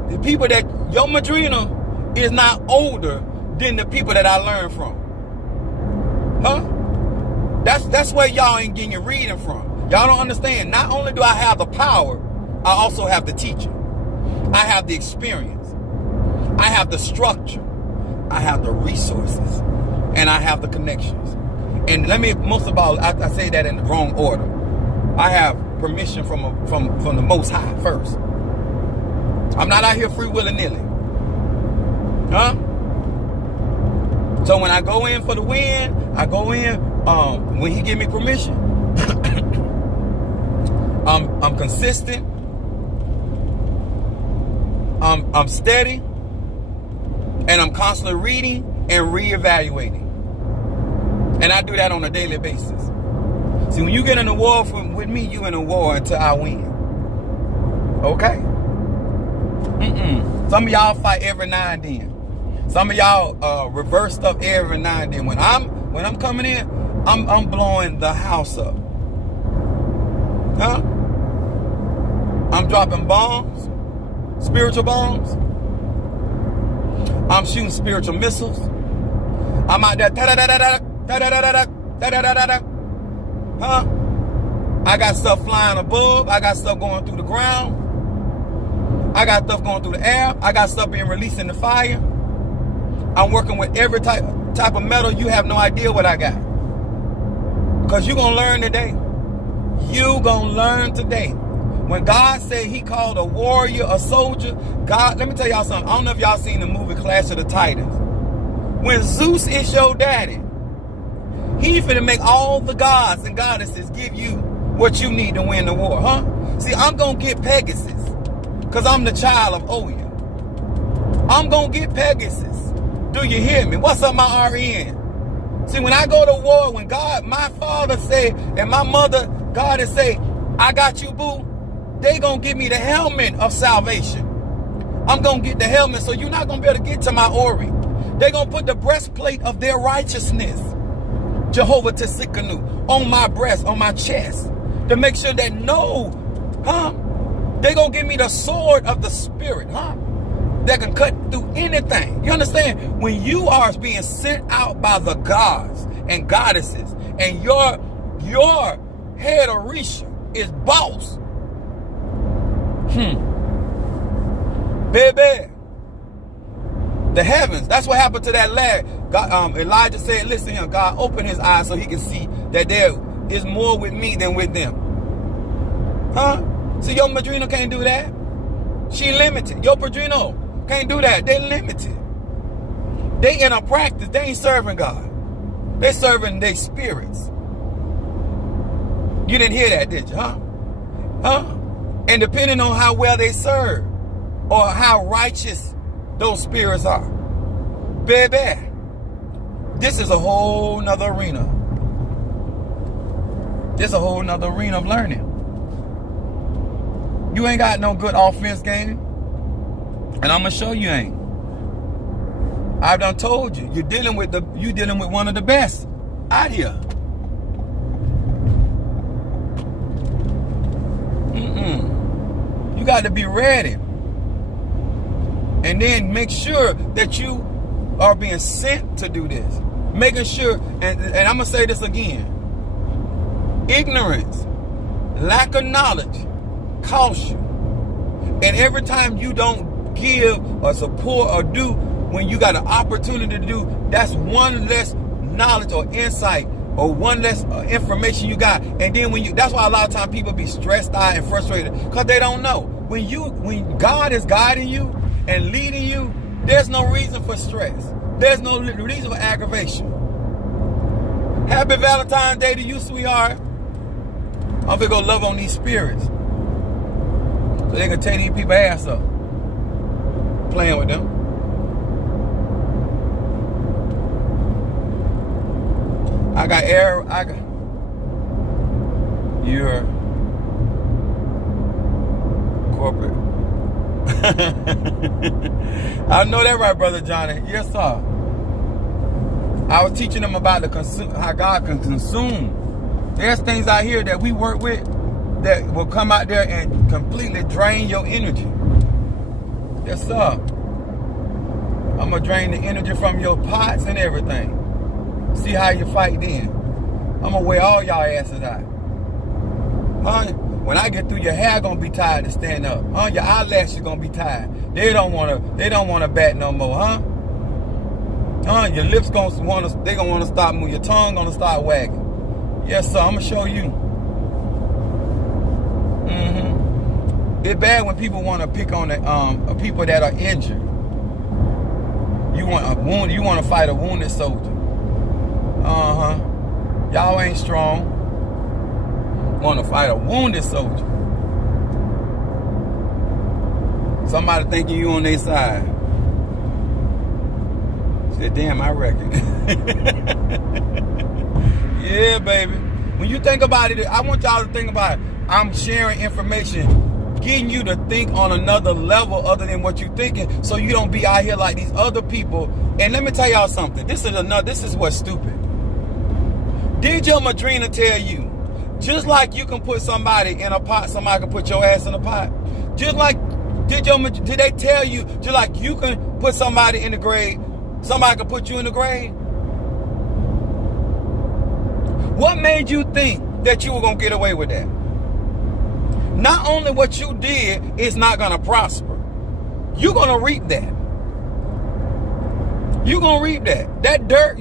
that your Madrina is not older than the people that I learned from. Huh? That's where y'all ain't getting your reading from. Y'all don't understand. Not only do I have the power, I also have the teaching. I have the experience. I have the structure. I have the resources. And I have the connections. And most of all, I say that in the wrong order. I have permission from the Most High first. I'm not out here free willy-nilly. Huh? So when I go in for the win, I go in when he give me permission. I'm consistent. I'm steady. And I'm constantly reading and reevaluating. And I do that on a daily basis. See, when you get in a war with me, you in a war until I win. Okay? Some of y'all fight every now and then. Some of y'all reverse stuff every now and then. When I'm coming in, I'm blowing the house up. Huh? I'm dropping bombs, spiritual bombs. I'm shooting spiritual missiles. I'm out there. Huh? I got stuff flying above. I got stuff going through the ground. I got stuff going through the air. I got stuff being released in the fire. I'm working with every type of metal. You have no idea what I got. Because you're going to learn today. You going to learn today. When God said he called a warrior, a soldier, God, let me tell y'all something. I don't know if y'all seen the movie Clash of the Titans. When Zeus is your daddy, he finna make all the gods and goddesses give you what you need to win the war, huh? See, I'm gonna get Pegasus, because I'm the child of Oya. I'm gonna get Pegasus. Do you hear me? What's up, my RN? See, when I go to war, when God, my father say, and my mother, God is say, I got you, boo, they gonna give me the helmet of salvation. I'm gonna get the helmet, so you're not gonna be able to get to my Ori. They're gonna put the breastplate of their righteousness, Jehovah Tsidkenu, on my breast, on my chest, to make sure that they're gonna give me the sword of the spirit, that can cut through anything. You understand? When you are being sent out by the gods and goddesses, and your head Orisha is boss, baby, the heavens. That's what happened to that lad. God, Elijah said, listen here, God, open his eyes so he can see that there is more with me than with them. Huh? See, your Madrina can't do that. She limited. Your Padrino can't do that. They limited. They in a practice. They ain't serving God. They serving their spirits. You didn't hear that, did you? Huh? And depending on how well they serve or how righteous those spirits are, baby, this is a whole nother arena. This is a whole nother arena of learning. You ain't got no good offense game, and I'm gonna show you ain't. I've done told you, you're dealing with one of the best out here. You got to be ready. And then make sure that you are being sent to do this. Making sure, and I'm going to say this again. Ignorance, lack of knowledge, costs you. And every time you don't give or support or do when you got an opportunity to do, that's one less knowledge or insight or one less information you got. And then that's why a lot of times people be stressed out and frustrated, because they don't know. When God is guiding you and leading you, there's no reason for stress. There's no reason for aggravation. Happy Valentine's Day to you, sweetheart. I'm gonna go love on these spirits so they can tear these people ass up. Playing with them. You're corporate. I know that right, Brother Johnny. Yes, sir. I was teaching them about how God can consume. There's things out here that we work with that will come out there and completely drain your energy. Yes, sir. I'm going to drain the energy from your pots and everything. See how you fight then. I'm going to wear all y'all asses out. Huh? When I get through, your hair going to be tired to stand up. Huh? Your eyelashes going to be tired. They don't want to bat no more, huh? Huh? Your lips going to want to stop moving. Your tongue going to start wagging. Yes, sir. I'm going to show you. It's bad when people want to pick on the people that are injured. You want to fight a wounded soldier. Y'all ain't strong. Want to fight a wounded soldier. Somebody thinking you on their side. Said, damn, I reckon. Yeah, baby. When you think about it, I want y'all to think about it. I'm sharing information, getting you to think on another level other than what you're thinking, so you don't be out here like these other people. And let me tell y'all something. This is what's stupid. Did your Madrina tell you, just like you can put somebody in a pot, somebody can put your ass in a pot? Just like, did they tell you, just like you can put somebody in the grave, somebody can put you in the grave? What made you think that you were going to get away with that? Not only what you did is not going to prosper, you're going to reap that. You're going to reap that. That dirt,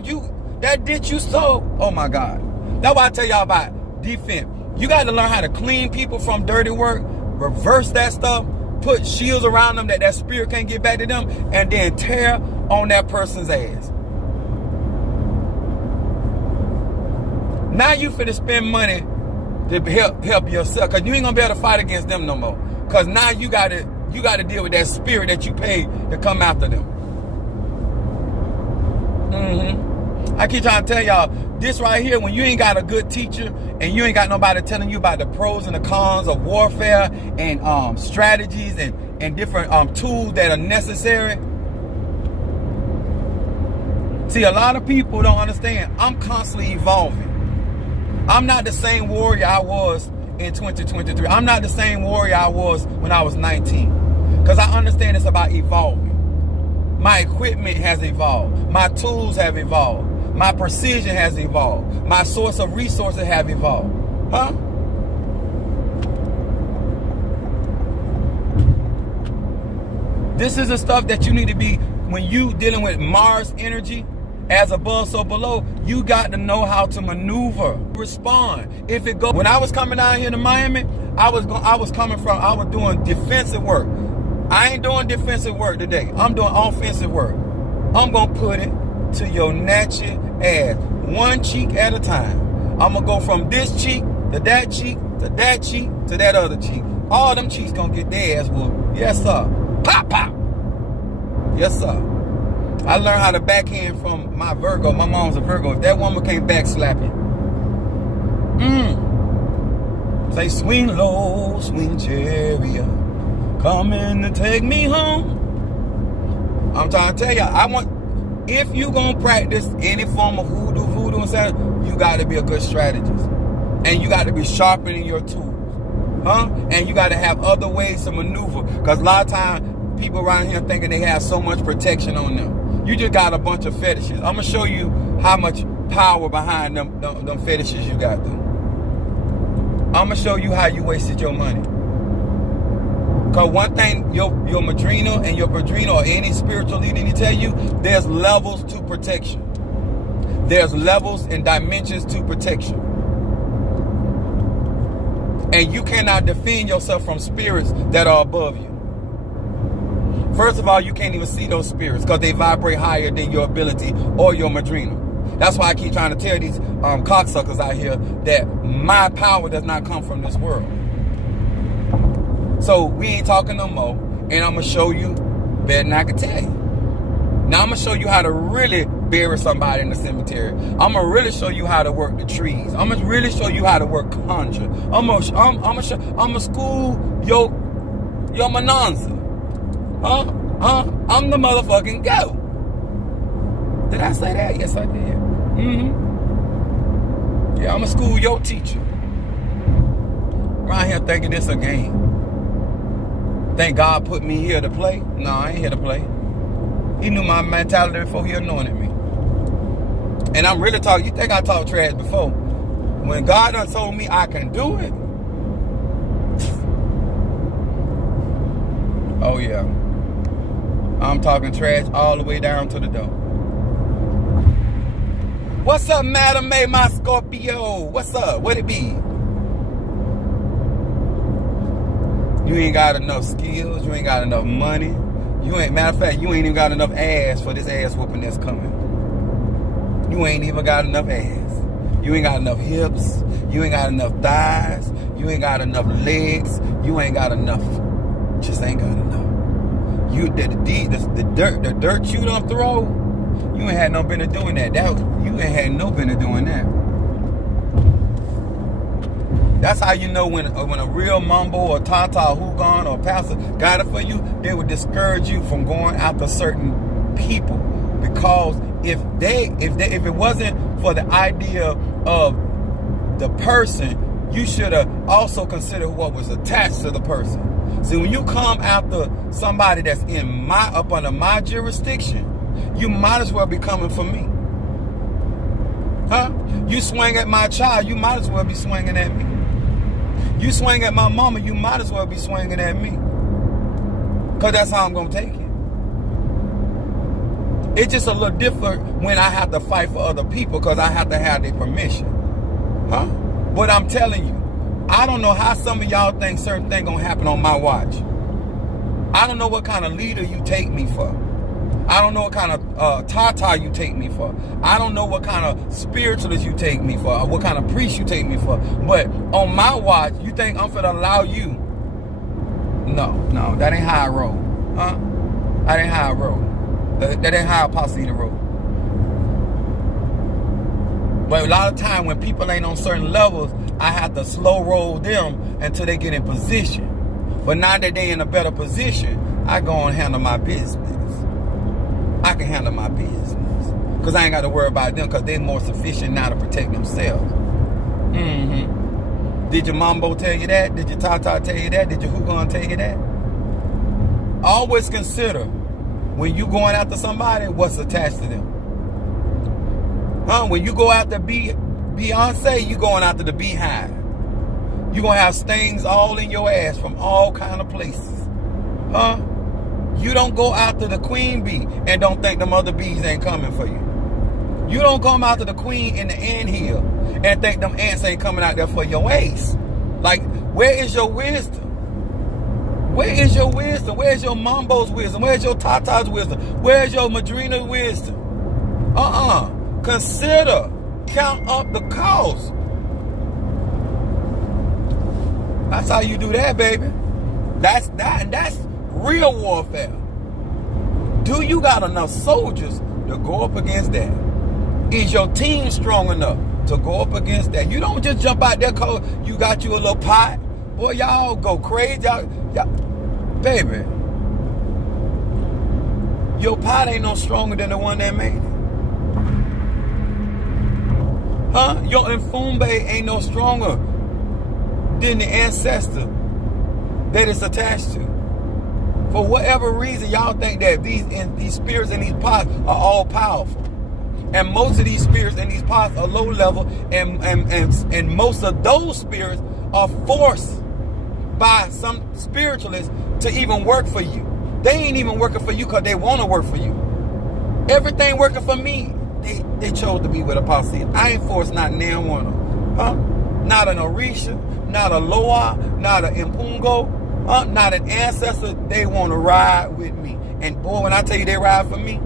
that ditch you sowed, oh my God. That's why I tell y'all about defense. You got to learn how to clean people from dirty work, reverse that stuff, put shields around them that spirit can't get back to them, and then tear on that person's ass. Now you finna spend money to help yourself, because you ain't gonna be able to fight against them no more. Because now you gotta deal with that spirit that you paid to come after them. I keep trying to tell y'all, this right here, when you ain't got a good teacher and you ain't got nobody telling you about the pros and the cons of warfare and strategies and different tools that are necessary. See, a lot of people don't understand. I'm constantly evolving. I'm not the same warrior I was in 2023. I'm not the same warrior I was when I was 19. Because I understand it's about evolving. My equipment has evolved. My tools have evolved. My precision has evolved. My source of resources have evolved. Huh? This is the stuff that you need to be, when you dealing with Mars energy, as above, so below, you got to know how to maneuver, respond. If it goes, when I was coming down here to Miami, I was doing defensive work. I ain't doing defensive work today. I'm doing offensive work. I'm gonna put it to your natural ass, one cheek at a time. I'm gonna go from this cheek to that cheek to that cheek to that other cheek. All them cheeks gonna get their ass whooped. Yes, sir. Pop, pop. Yes, sir. I learned how to backhand from my Virgo. My mom's a Virgo. If that woman can't back slap you, say, swing low, swing chariot, coming to take me home. I'm trying to tell y'all, if you gonna practice any form of voodoo and stuff, you gotta be a good strategist. And you gotta be sharpening your tools. And you gotta have other ways to maneuver. Because a lot of times, people around here thinking they have so much protection on them. You just got a bunch of fetishes. I'm gonna show you how much power behind them fetishes you got them. I'm gonna show you how you wasted your money. Cause one thing your madrina and your padrino or any spiritual leader need to tell you, there's levels to protection. There's levels and dimensions to protection. And you cannot defend yourself from spirits that are above you. First of all, you can't even see those spirits because they vibrate higher than your ability or your madrina. That's why I keep trying to tell these cocksuckers out here that my power does not come from this world. So we ain't talking no more, and I'm going to show you better than I can tell you. Now I'm going to show you how to really bury somebody in the cemetery. I'm going to really show you how to work the trees. I'm going to really show you how to work conjure. I'm going to school your mananza. I'm the motherfucking goat. Did I say that? Yes, I did. Yeah, I'm a school your teacher. Around here thinking this a game. Think God put me here to play? No, I ain't here to play. He knew my mentality before he anointed me. And I'm really talking, you think I talked trash before. When God done told me I can do it. Oh yeah. I'm talking trash all the way down to the door. What's up, Madam May, my Scorpio? What's up? What it be? You ain't got enough skills. You ain't got enough money. Matter of fact, you ain't even got enough ass for this ass whooping that's coming. You ain't even got enough ass. You ain't got enough hips. You ain't got enough thighs. You ain't got enough legs. You ain't got enough. Just ain't got enough. The dirt you done throw, you ain't had no business doing that. You ain't had no business doing that. That's how you know when a real mumbo or tata or hugon or pastor got it for you, they would discourage you from going after certain people. Because if it wasn't for the idea of the person, you should have also considered what was attached to the person. See, when you come after somebody that's up under my jurisdiction, you might as well be coming for me. Huh? You swing at my child, you might as well be swinging at me. You swing at my mama, you might as well be swinging at me. Because that's how I'm going to take it. It's just a little different when I have to fight for other people because I have to have their permission. Huh? But I'm telling you, I don't know how some of y'all think certain things going to happen on my watch. I don't know what kind of leader you take me for. I don't know what kind of tata you take me for. I don't know what kind of spiritualist you take me for, or what kind of priest you take me for. But on my watch, you think I'm finna allow you? No, that ain't how I roll. Huh? That ain't how I roll. That ain't how Apostle Eda roll. But a lot of time when people ain't on certain levels, I have to slow roll them until they get in position. But now that they in a better position, I go and handle my business. I can handle my business. Because I ain't got to worry about them because they're more sufficient now to protect themselves. Did your mambo tell you that? Did your tata tell you that? Did your hookah tell you that? Always consider when you going after somebody, what's attached to them. When you go after Beyonce, you going after the beehive. You going to have stings all in your ass from all kind of places. You don't go after the queen bee and don't think them other bees ain't coming for you. You don't come after the queen in the anthill and think them ants ain't coming out there for your ace. Like, where is your wisdom? Where is your wisdom? Where's your mambo's wisdom? Where's your tata's wisdom? Where's your madrina's wisdom? Consider, count up the cost. That's how you do that, baby. That's real warfare. Do you got enough soldiers to go up against that? Is your team strong enough to go up against that? You don't just jump out there cause you got you a little pot. Boy, y'all go crazy. Y'all, baby, your pot ain't no stronger than the one that made it. Your Mfumbe ain't no stronger than the ancestor that it's attached to. For whatever reason, y'all think that these spirits in these pots are all powerful. And most of these spirits in these pots are low level, and most of those spirits are forced by some spiritualists to even work for you. They ain't even working for you because they want to work for you. Everything working for me, they chose to be with Apostle Eda. I ain't forced not now one of them. Not an Orisha, not a Loa, not an Impungo, not an ancestor. They want to ride with me. And boy, when I tell you they ride for me,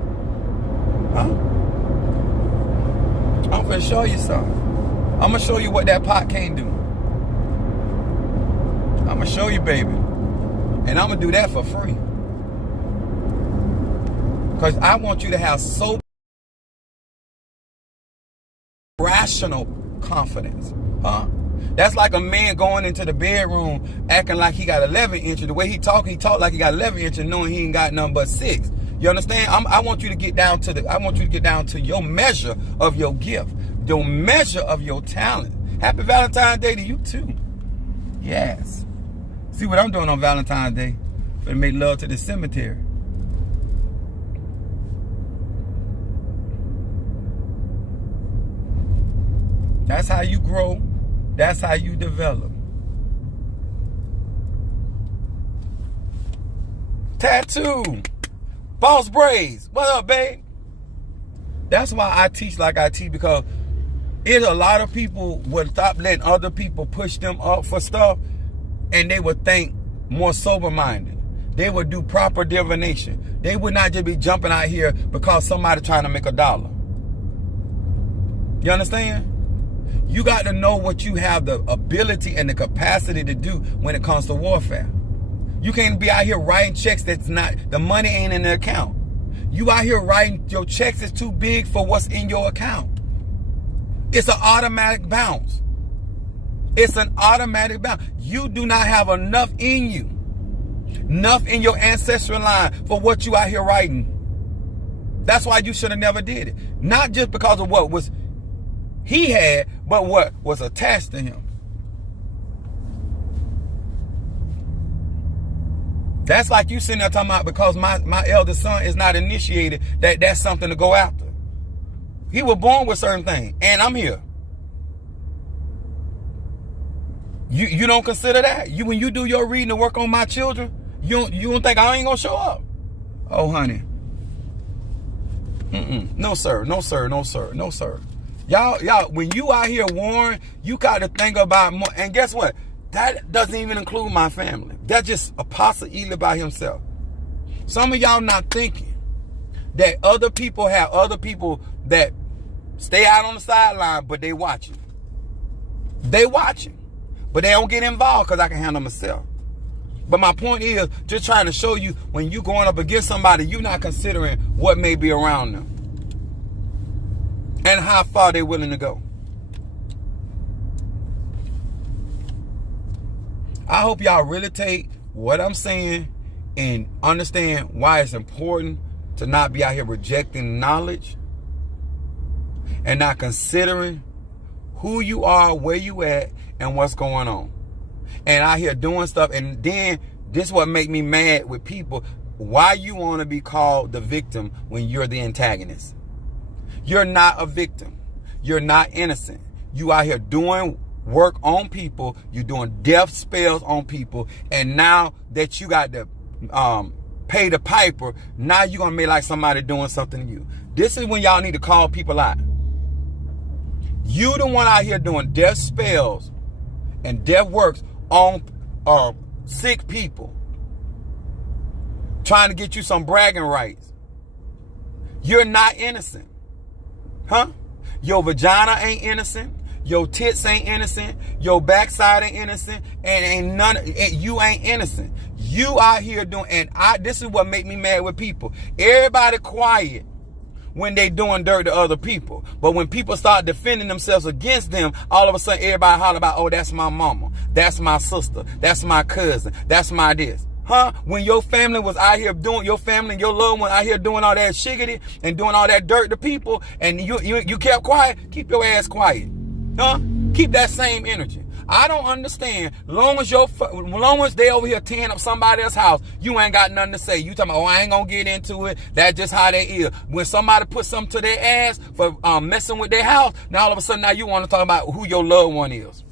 I'm going to show you something. I'm going to show you what that pot can't do. I'm going to show you, baby. And I'm going to do that for free. Because I want you to have so rational confidence. That's like a man going into the bedroom acting like he got 11 inches. The way he talk like he got 11 inches knowing he ain't got nothing but 6. You understand? I want you to get down to your measure of your gift, your measure of your talent. Happy Valentine's Day to you too. Yes. See what I'm doing on Valentine's Day? Gonna make love to the cemetery. That's how you grow. That's how you develop. Tattoo. Boss braids. What up, babe? That's why I teach like I teach, because a lot of people would stop letting other people push them up for stuff, and they would think more sober-minded. They would do proper divination. They would not just be jumping out here because somebody trying to make $1. You understand? You got to know what you have the ability and the capacity to do when it comes to warfare. You can't be out here writing checks that's not, the money ain't in the account. You out here writing your checks is too big for what's in your account. It's an automatic bounce. It's an automatic bounce. You do not have enough in you, enough in your ancestral line for what you out here writing. That's why you should have never did it. Not just because of what was he had, but what was attached to him. That's like you sitting there talking about because my eldest son is not initiated, that's something to go after. He was born with certain things, and I'm here. You don't consider that? When you do your reading to work on my children, you don't think I ain't gonna show up? Oh, honey. No, sir. No, sir. No, sir. No, sir. Y'all, when you out here warring, you got to think about more. And guess what? That doesn't even include my family. That's just Apostle Ely by himself. Some of y'all not thinking that other people have other people that stay out on the sideline, but they watching. They watching. But they don't get involved because I can handle myself. But my point is just trying to show you when you going up against somebody, you're not considering what may be around them and how far they're willing to go. I hope y'all really take what I'm saying and understand why it's important to not be out here rejecting knowledge and not considering who you are, where you at, and what's going on. And out here doing stuff, and then this is what make me mad with people. Why you want to be called the victim when you're the antagonist? You're not a victim. You're not innocent. You out here doing work on people. You're doing death spells on people. And now that you got to pay the piper, now you're going to be like somebody doing something to you. This is when y'all need to call people out. You the one out here doing death spells and death works on sick people, trying to get you some bragging rights. You're not innocent. Huh? Your vagina ain't innocent. Your tits ain't innocent. Your backside ain't innocent. And you ain't innocent. You out here doing, and this is what make me mad with people. Everybody quiet when they doing dirt to other people. But when people start defending themselves against them, all of a sudden everybody holler about, oh, that's my mama. That's my sister. That's my cousin. That's my this. Huh? When your family was out here doing, your family and your loved one out here doing all that shiggity and doing all that dirt to people, and you kept quiet, keep your ass quiet. Huh? Keep that same energy. I don't understand. Long as they over here tearing up somebody else's house, you ain't got nothing to say. You talking about, oh, I ain't gonna get into it. That's just how they is. When somebody put something to their ass for messing with their house, now all of a sudden now you want to talk about who your loved one is.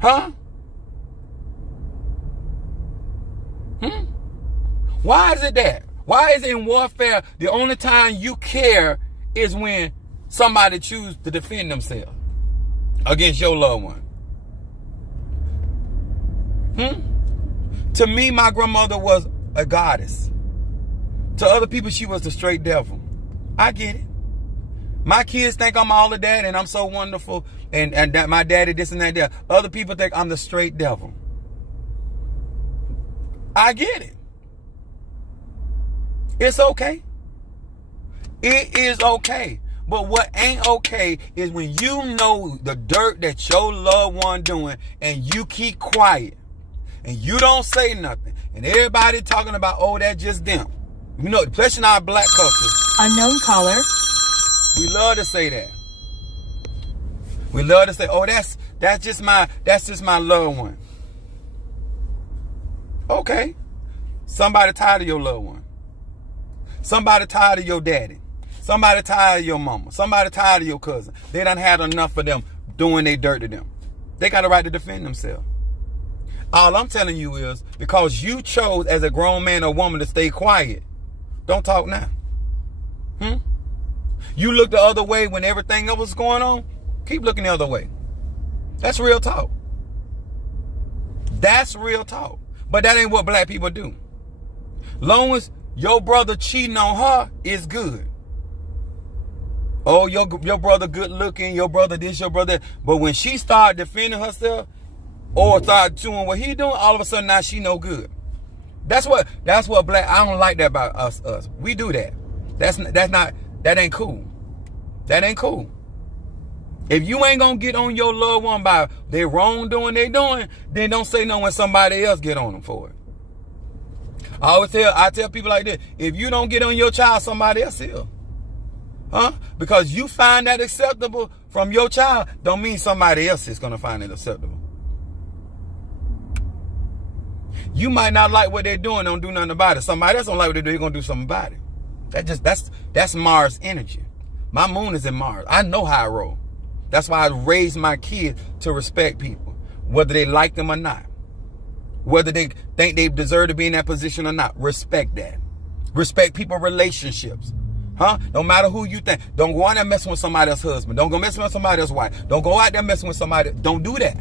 Huh? Why is it that? Why is it in warfare the only time you care is when somebody chooses to defend themselves against your loved one? To me, my grandmother was a goddess. To other people, she was the straight devil. I get it. My kids think I'm all of that and I'm so wonderful and that my daddy this and that. Other people think I'm the straight devil. I get it. It's okay. It is okay. But what ain't okay is when you know the dirt that your loved one doing and you keep quiet and you don't say nothing and everybody talking about, oh, that's just them. You know, especially in our black culture. Unknown caller. We love to say that. We love to say, oh, that's just my loved one. Okay. Somebody tired of your loved one. Somebody tired of your daddy. Somebody tired of your mama. Somebody tired of your cousin. They done had enough of them doing their dirt to them. They got a right to defend themselves. All I'm telling you is because you chose as a grown man or woman to stay quiet, don't talk now. You look the other way when everything else was going on, keep looking the other way. That's real talk. That's real talk. But that ain't what black people do. Long as your brother cheating on her is good. Oh, your brother good looking, your brother this, your brother that. But when she start defending herself or start doing what he doing, all of a sudden now she no good. That's what black, I don't like that about us. We do that. That ain't cool. That ain't cool. If you ain't gonna get on your loved one by their wrongdoing they doing, then don't say no when somebody else get on them for it. I tell people like this, if you don't get on your child, somebody else will. Huh? Because you find that acceptable from your child, don't mean somebody else is gonna find it acceptable. You might not like what they're doing, don't do nothing about it. Somebody else don't like what they're doing, you're gonna do something about it. That's Mars energy. My moon is in Mars. I know how I roll. That's why I raised my kids to respect people, whether they like them or not. Whether they think they deserve to be in that position or not. Respect that. Respect people's relationships. No matter who you think. Don't go out there messing with somebody else's husband. Don't go messing with somebody else's wife. Don't go out there messing with somebody. Don't do that.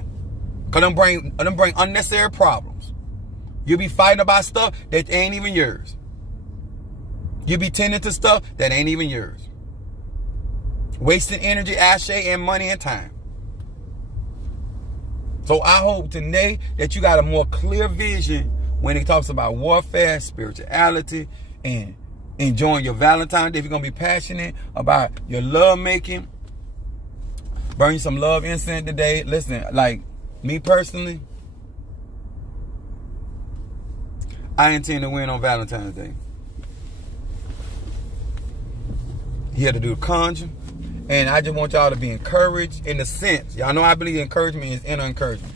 Because them bring unnecessary problems. You'll be fighting about stuff that ain't even yours. You'll be tending to stuff that ain't even yours. Wasting energy, ashe, and money and time. So I hope today that you got a more clear vision when it talks about warfare, spirituality, and enjoying your Valentine's Day. If you're going to be passionate about your love making, burn you some love incense today. Listen, like me personally, I intend to win on Valentine's Day. He had to do the conjuring. And I just want y'all to be encouraged in the sense. Y'all know I believe encouragement is inner encouragement.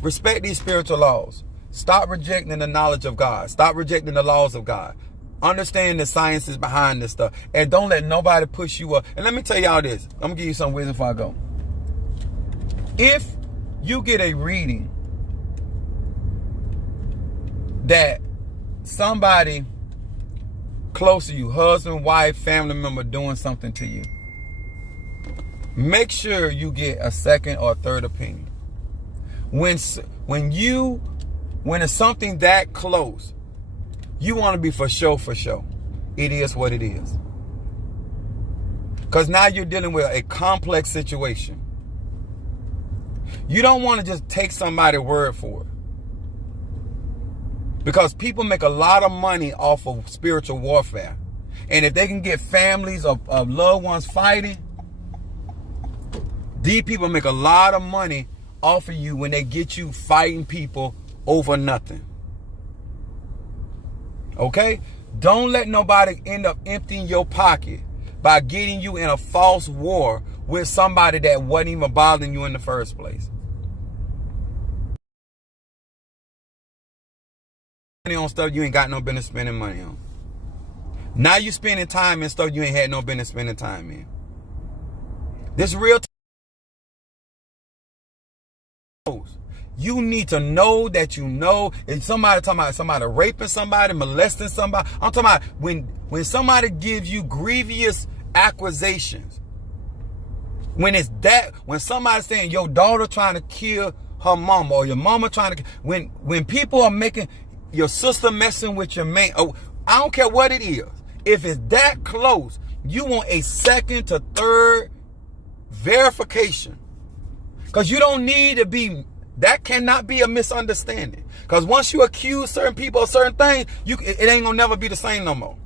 Respect these spiritual laws. Stop rejecting the knowledge of God. Stop rejecting the laws of God. Understand the sciences behind this stuff. And don't let nobody push you up. And let me tell y'all this. I'm going to give you some wisdom before I go. If you get a reading that somebody close to you, husband, wife, family member, doing something to you, make sure you get a second or third opinion. When it's something that close, you want to be for sure. It is what it is. Because now you're dealing with a complex situation. You don't want to just take somebody's word for it. Because people make a lot of money off of spiritual warfare. And if they can get families of loved ones fighting, these people make a lot of money off of you when they get you fighting people over nothing. Okay? Don't let nobody end up emptying your pocket by getting you in a false war with somebody that wasn't even bothering you in the first place. On stuff you ain't got no business spending money on. Now you spending time in stuff you ain't had no business spending time in. This real you need to know that you know. If somebody talking about somebody raping somebody, molesting somebody, I'm talking about when somebody gives you grievous accusations. When somebody's saying your daughter trying to kill her mama or your mama trying to, when people are making your sister messing with your man, I don't care what it is. If it's that close, you want a second to third verification. Because you don't need to be, that cannot be a misunderstanding. Because once you accuse certain people of certain things, it ain't going to never be the same no more.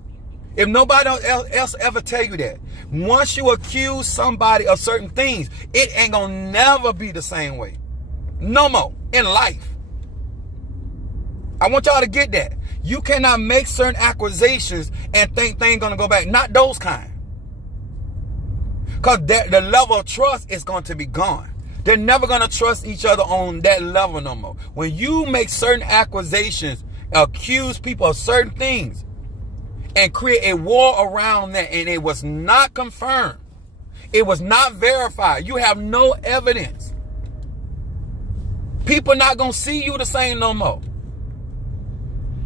If nobody else ever tell you that, once you accuse somebody of certain things, it ain't going to never be the same way. No more in life. I want y'all to get that. You cannot make certain accusations and think things going to go back. Not those kind. Because the level of trust is going to be gone. They're never going to trust each other on that level no more. When you make certain accusations, accuse people of certain things, and create a war around that, and it was not confirmed, it was not verified, you have no evidence, people not going to see you the same no more.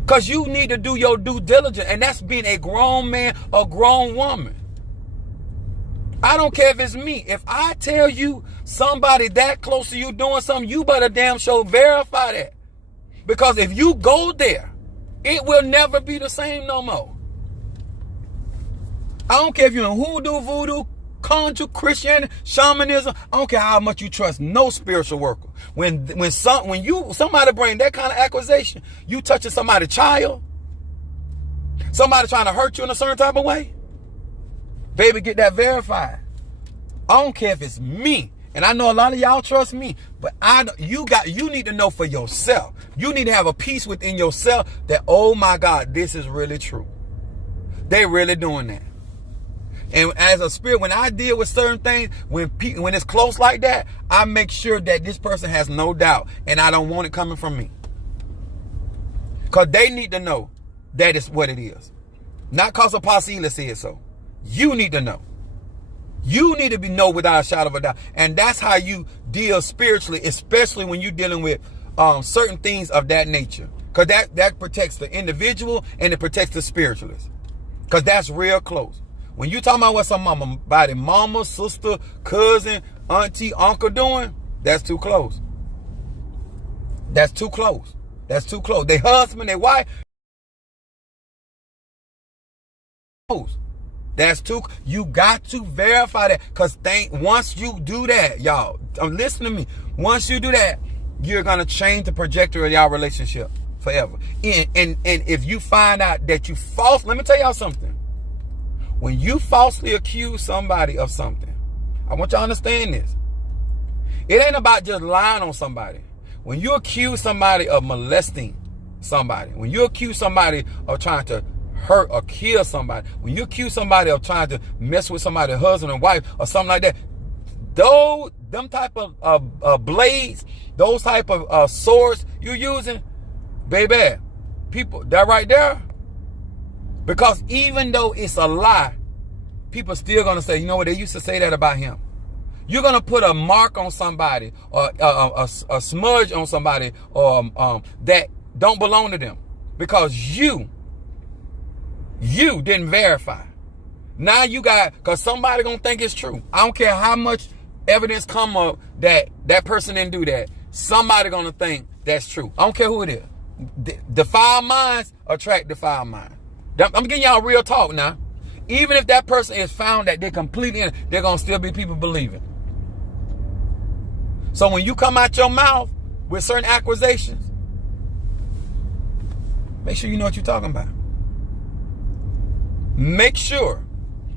Because you need to do your due diligence, and that's being a grown man or grown woman. I don't care if it's me. If I tell you somebody that close to you doing something, you better damn sure verify that. Because if you go there, it will never be the same no more. I don't care if you're in hoodoo, voodoo, conjure, Christianity, shamanism. I don't care how much you trust no spiritual worker. When somebody bring that kind of accusation, you touching somebody's child, somebody trying to hurt you in a certain type of way, baby, get that verified. I don't care if it's me. And I know a lot of y'all trust me, but you need to know for yourself. You need to have a peace within yourself that, oh my God, this is really true. They really doing that. And as a spirit, when I deal with certain things, when it's close like that, I make sure that this person has no doubt, and I don't want it coming from me. Because they need to know that is what it is. Not because Apostle said so. You need to know. You need to know without a shadow of a doubt. And that's how you deal spiritually, especially when you're dealing with certain things of that nature. Because that protects the individual and it protects the spiritualist. Because that's real close. When you talking about what somebody, mama, sister, cousin, auntie, uncle doing, that's too close. That's too close. That's too close. Their husband, their wife. That's too. You got to verify that. Because once you do that, y'all, listen to me. Once you do that, you're going to change the trajectory of y'all relationship forever. And if you find out that you let me tell y'all something. When you falsely accuse somebody of something, I want y'all to understand this. It ain't about just lying on somebody. When you accuse somebody of molesting somebody, when you accuse somebody of trying to hurt or kill somebody, when you accuse somebody of trying to mess with somebody's husband and wife or something like that, them type of blades, those type of swords you're using, baby, people, that right there, because even though it's a lie, people still gonna say, you know what, they used to say that about him. You're going to put a mark on somebody or a smudge on somebody or that don't belong to them because you didn't verify. Now you because somebody going to think it's true. I don't care how much evidence come up that person didn't do that. Somebody going to think that's true. I don't care who it is. Defiled minds attract defiled minds. I'm giving y'all real talk now. Even if that person is found that they're completely in it, they're going to still be people believing. So when you come out your mouth with certain accusations, make sure you know what you're talking about. Make sure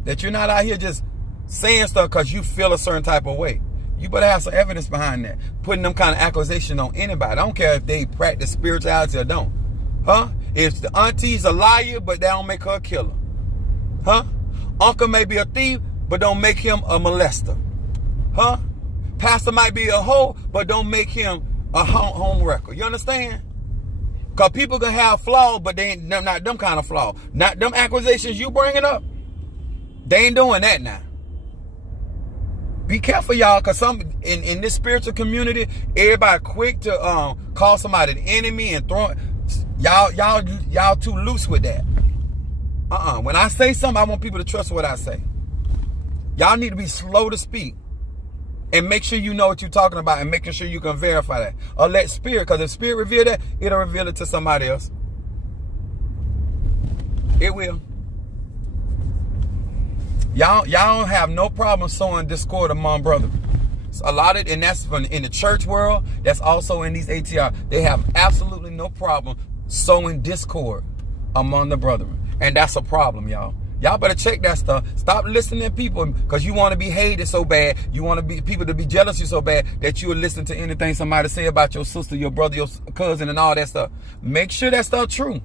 that you're not out here just saying stuff because you feel a certain type of way. You better have some evidence behind that. Putting them kind of accusations on anybody. I don't care if they practice spirituality or don't. Huh? If the auntie's a liar, but that don't make her a killer. Huh? Uncle may be a thief, but don't make him a molester. Huh? Pastor might be a hoe, but don't make him a home wrecker. You understand? Because people can have flaws, but they ain't not them kind of flaws. Not them accusations you bringing up. They ain't doing that now. Be careful, y'all, because in this spiritual community, everybody quick to call somebody the enemy and throw y'all too loose with that. When I say something, I want people to trust what I say. Y'all need to be slow to speak. And make sure you know what you're talking about and making sure you can verify that. Or let spirit, because if spirit reveal that, it'll reveal it to somebody else. It will. Y'all don't have no problem sowing discord among brothers. A lot of, and that's in the church world, that's also in these ATR. They have absolutely no problem sowing discord among the brethren. And that's a problem, y'all. Y'all better check that stuff. Stop listening to people because you want to be hated so bad. You want people to be jealous of you so bad that you will listen to anything somebody say about your sister, your brother, your cousin, and all that stuff. Make sure that stuff true.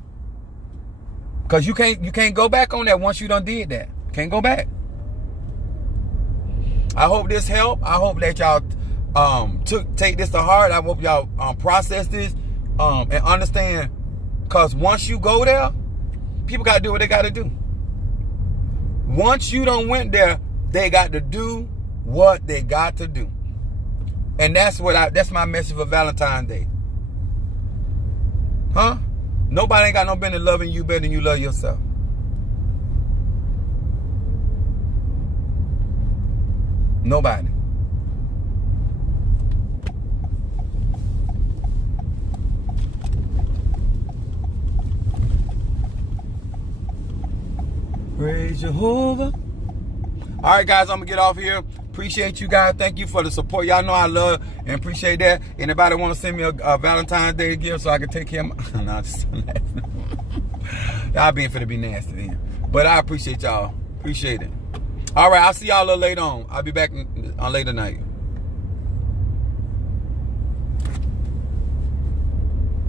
Because you can't go back on that once you done did that. Can't go back. I hope this helped. I hope that y'all take this to heart. I hope y'all process this and understand. Because once you go there, people got to do what they got to do. Once you done went there, they got to do what they got to do. And that's my message for Valentine's Day. Huh? Nobody ain't got no business loving you better than you love yourself. Nobody. Praise Jehovah. All right, guys, I'm going to get off here. Appreciate you guys. Thank you for the support. Y'all know I love and appreciate that. Anybody want to send me a Valentine's Day gift so I can take care of my... No, just y'all being finna be nasty then. But I appreciate y'all. Appreciate it. All right, I'll see y'all a little later on. I'll be back on later night.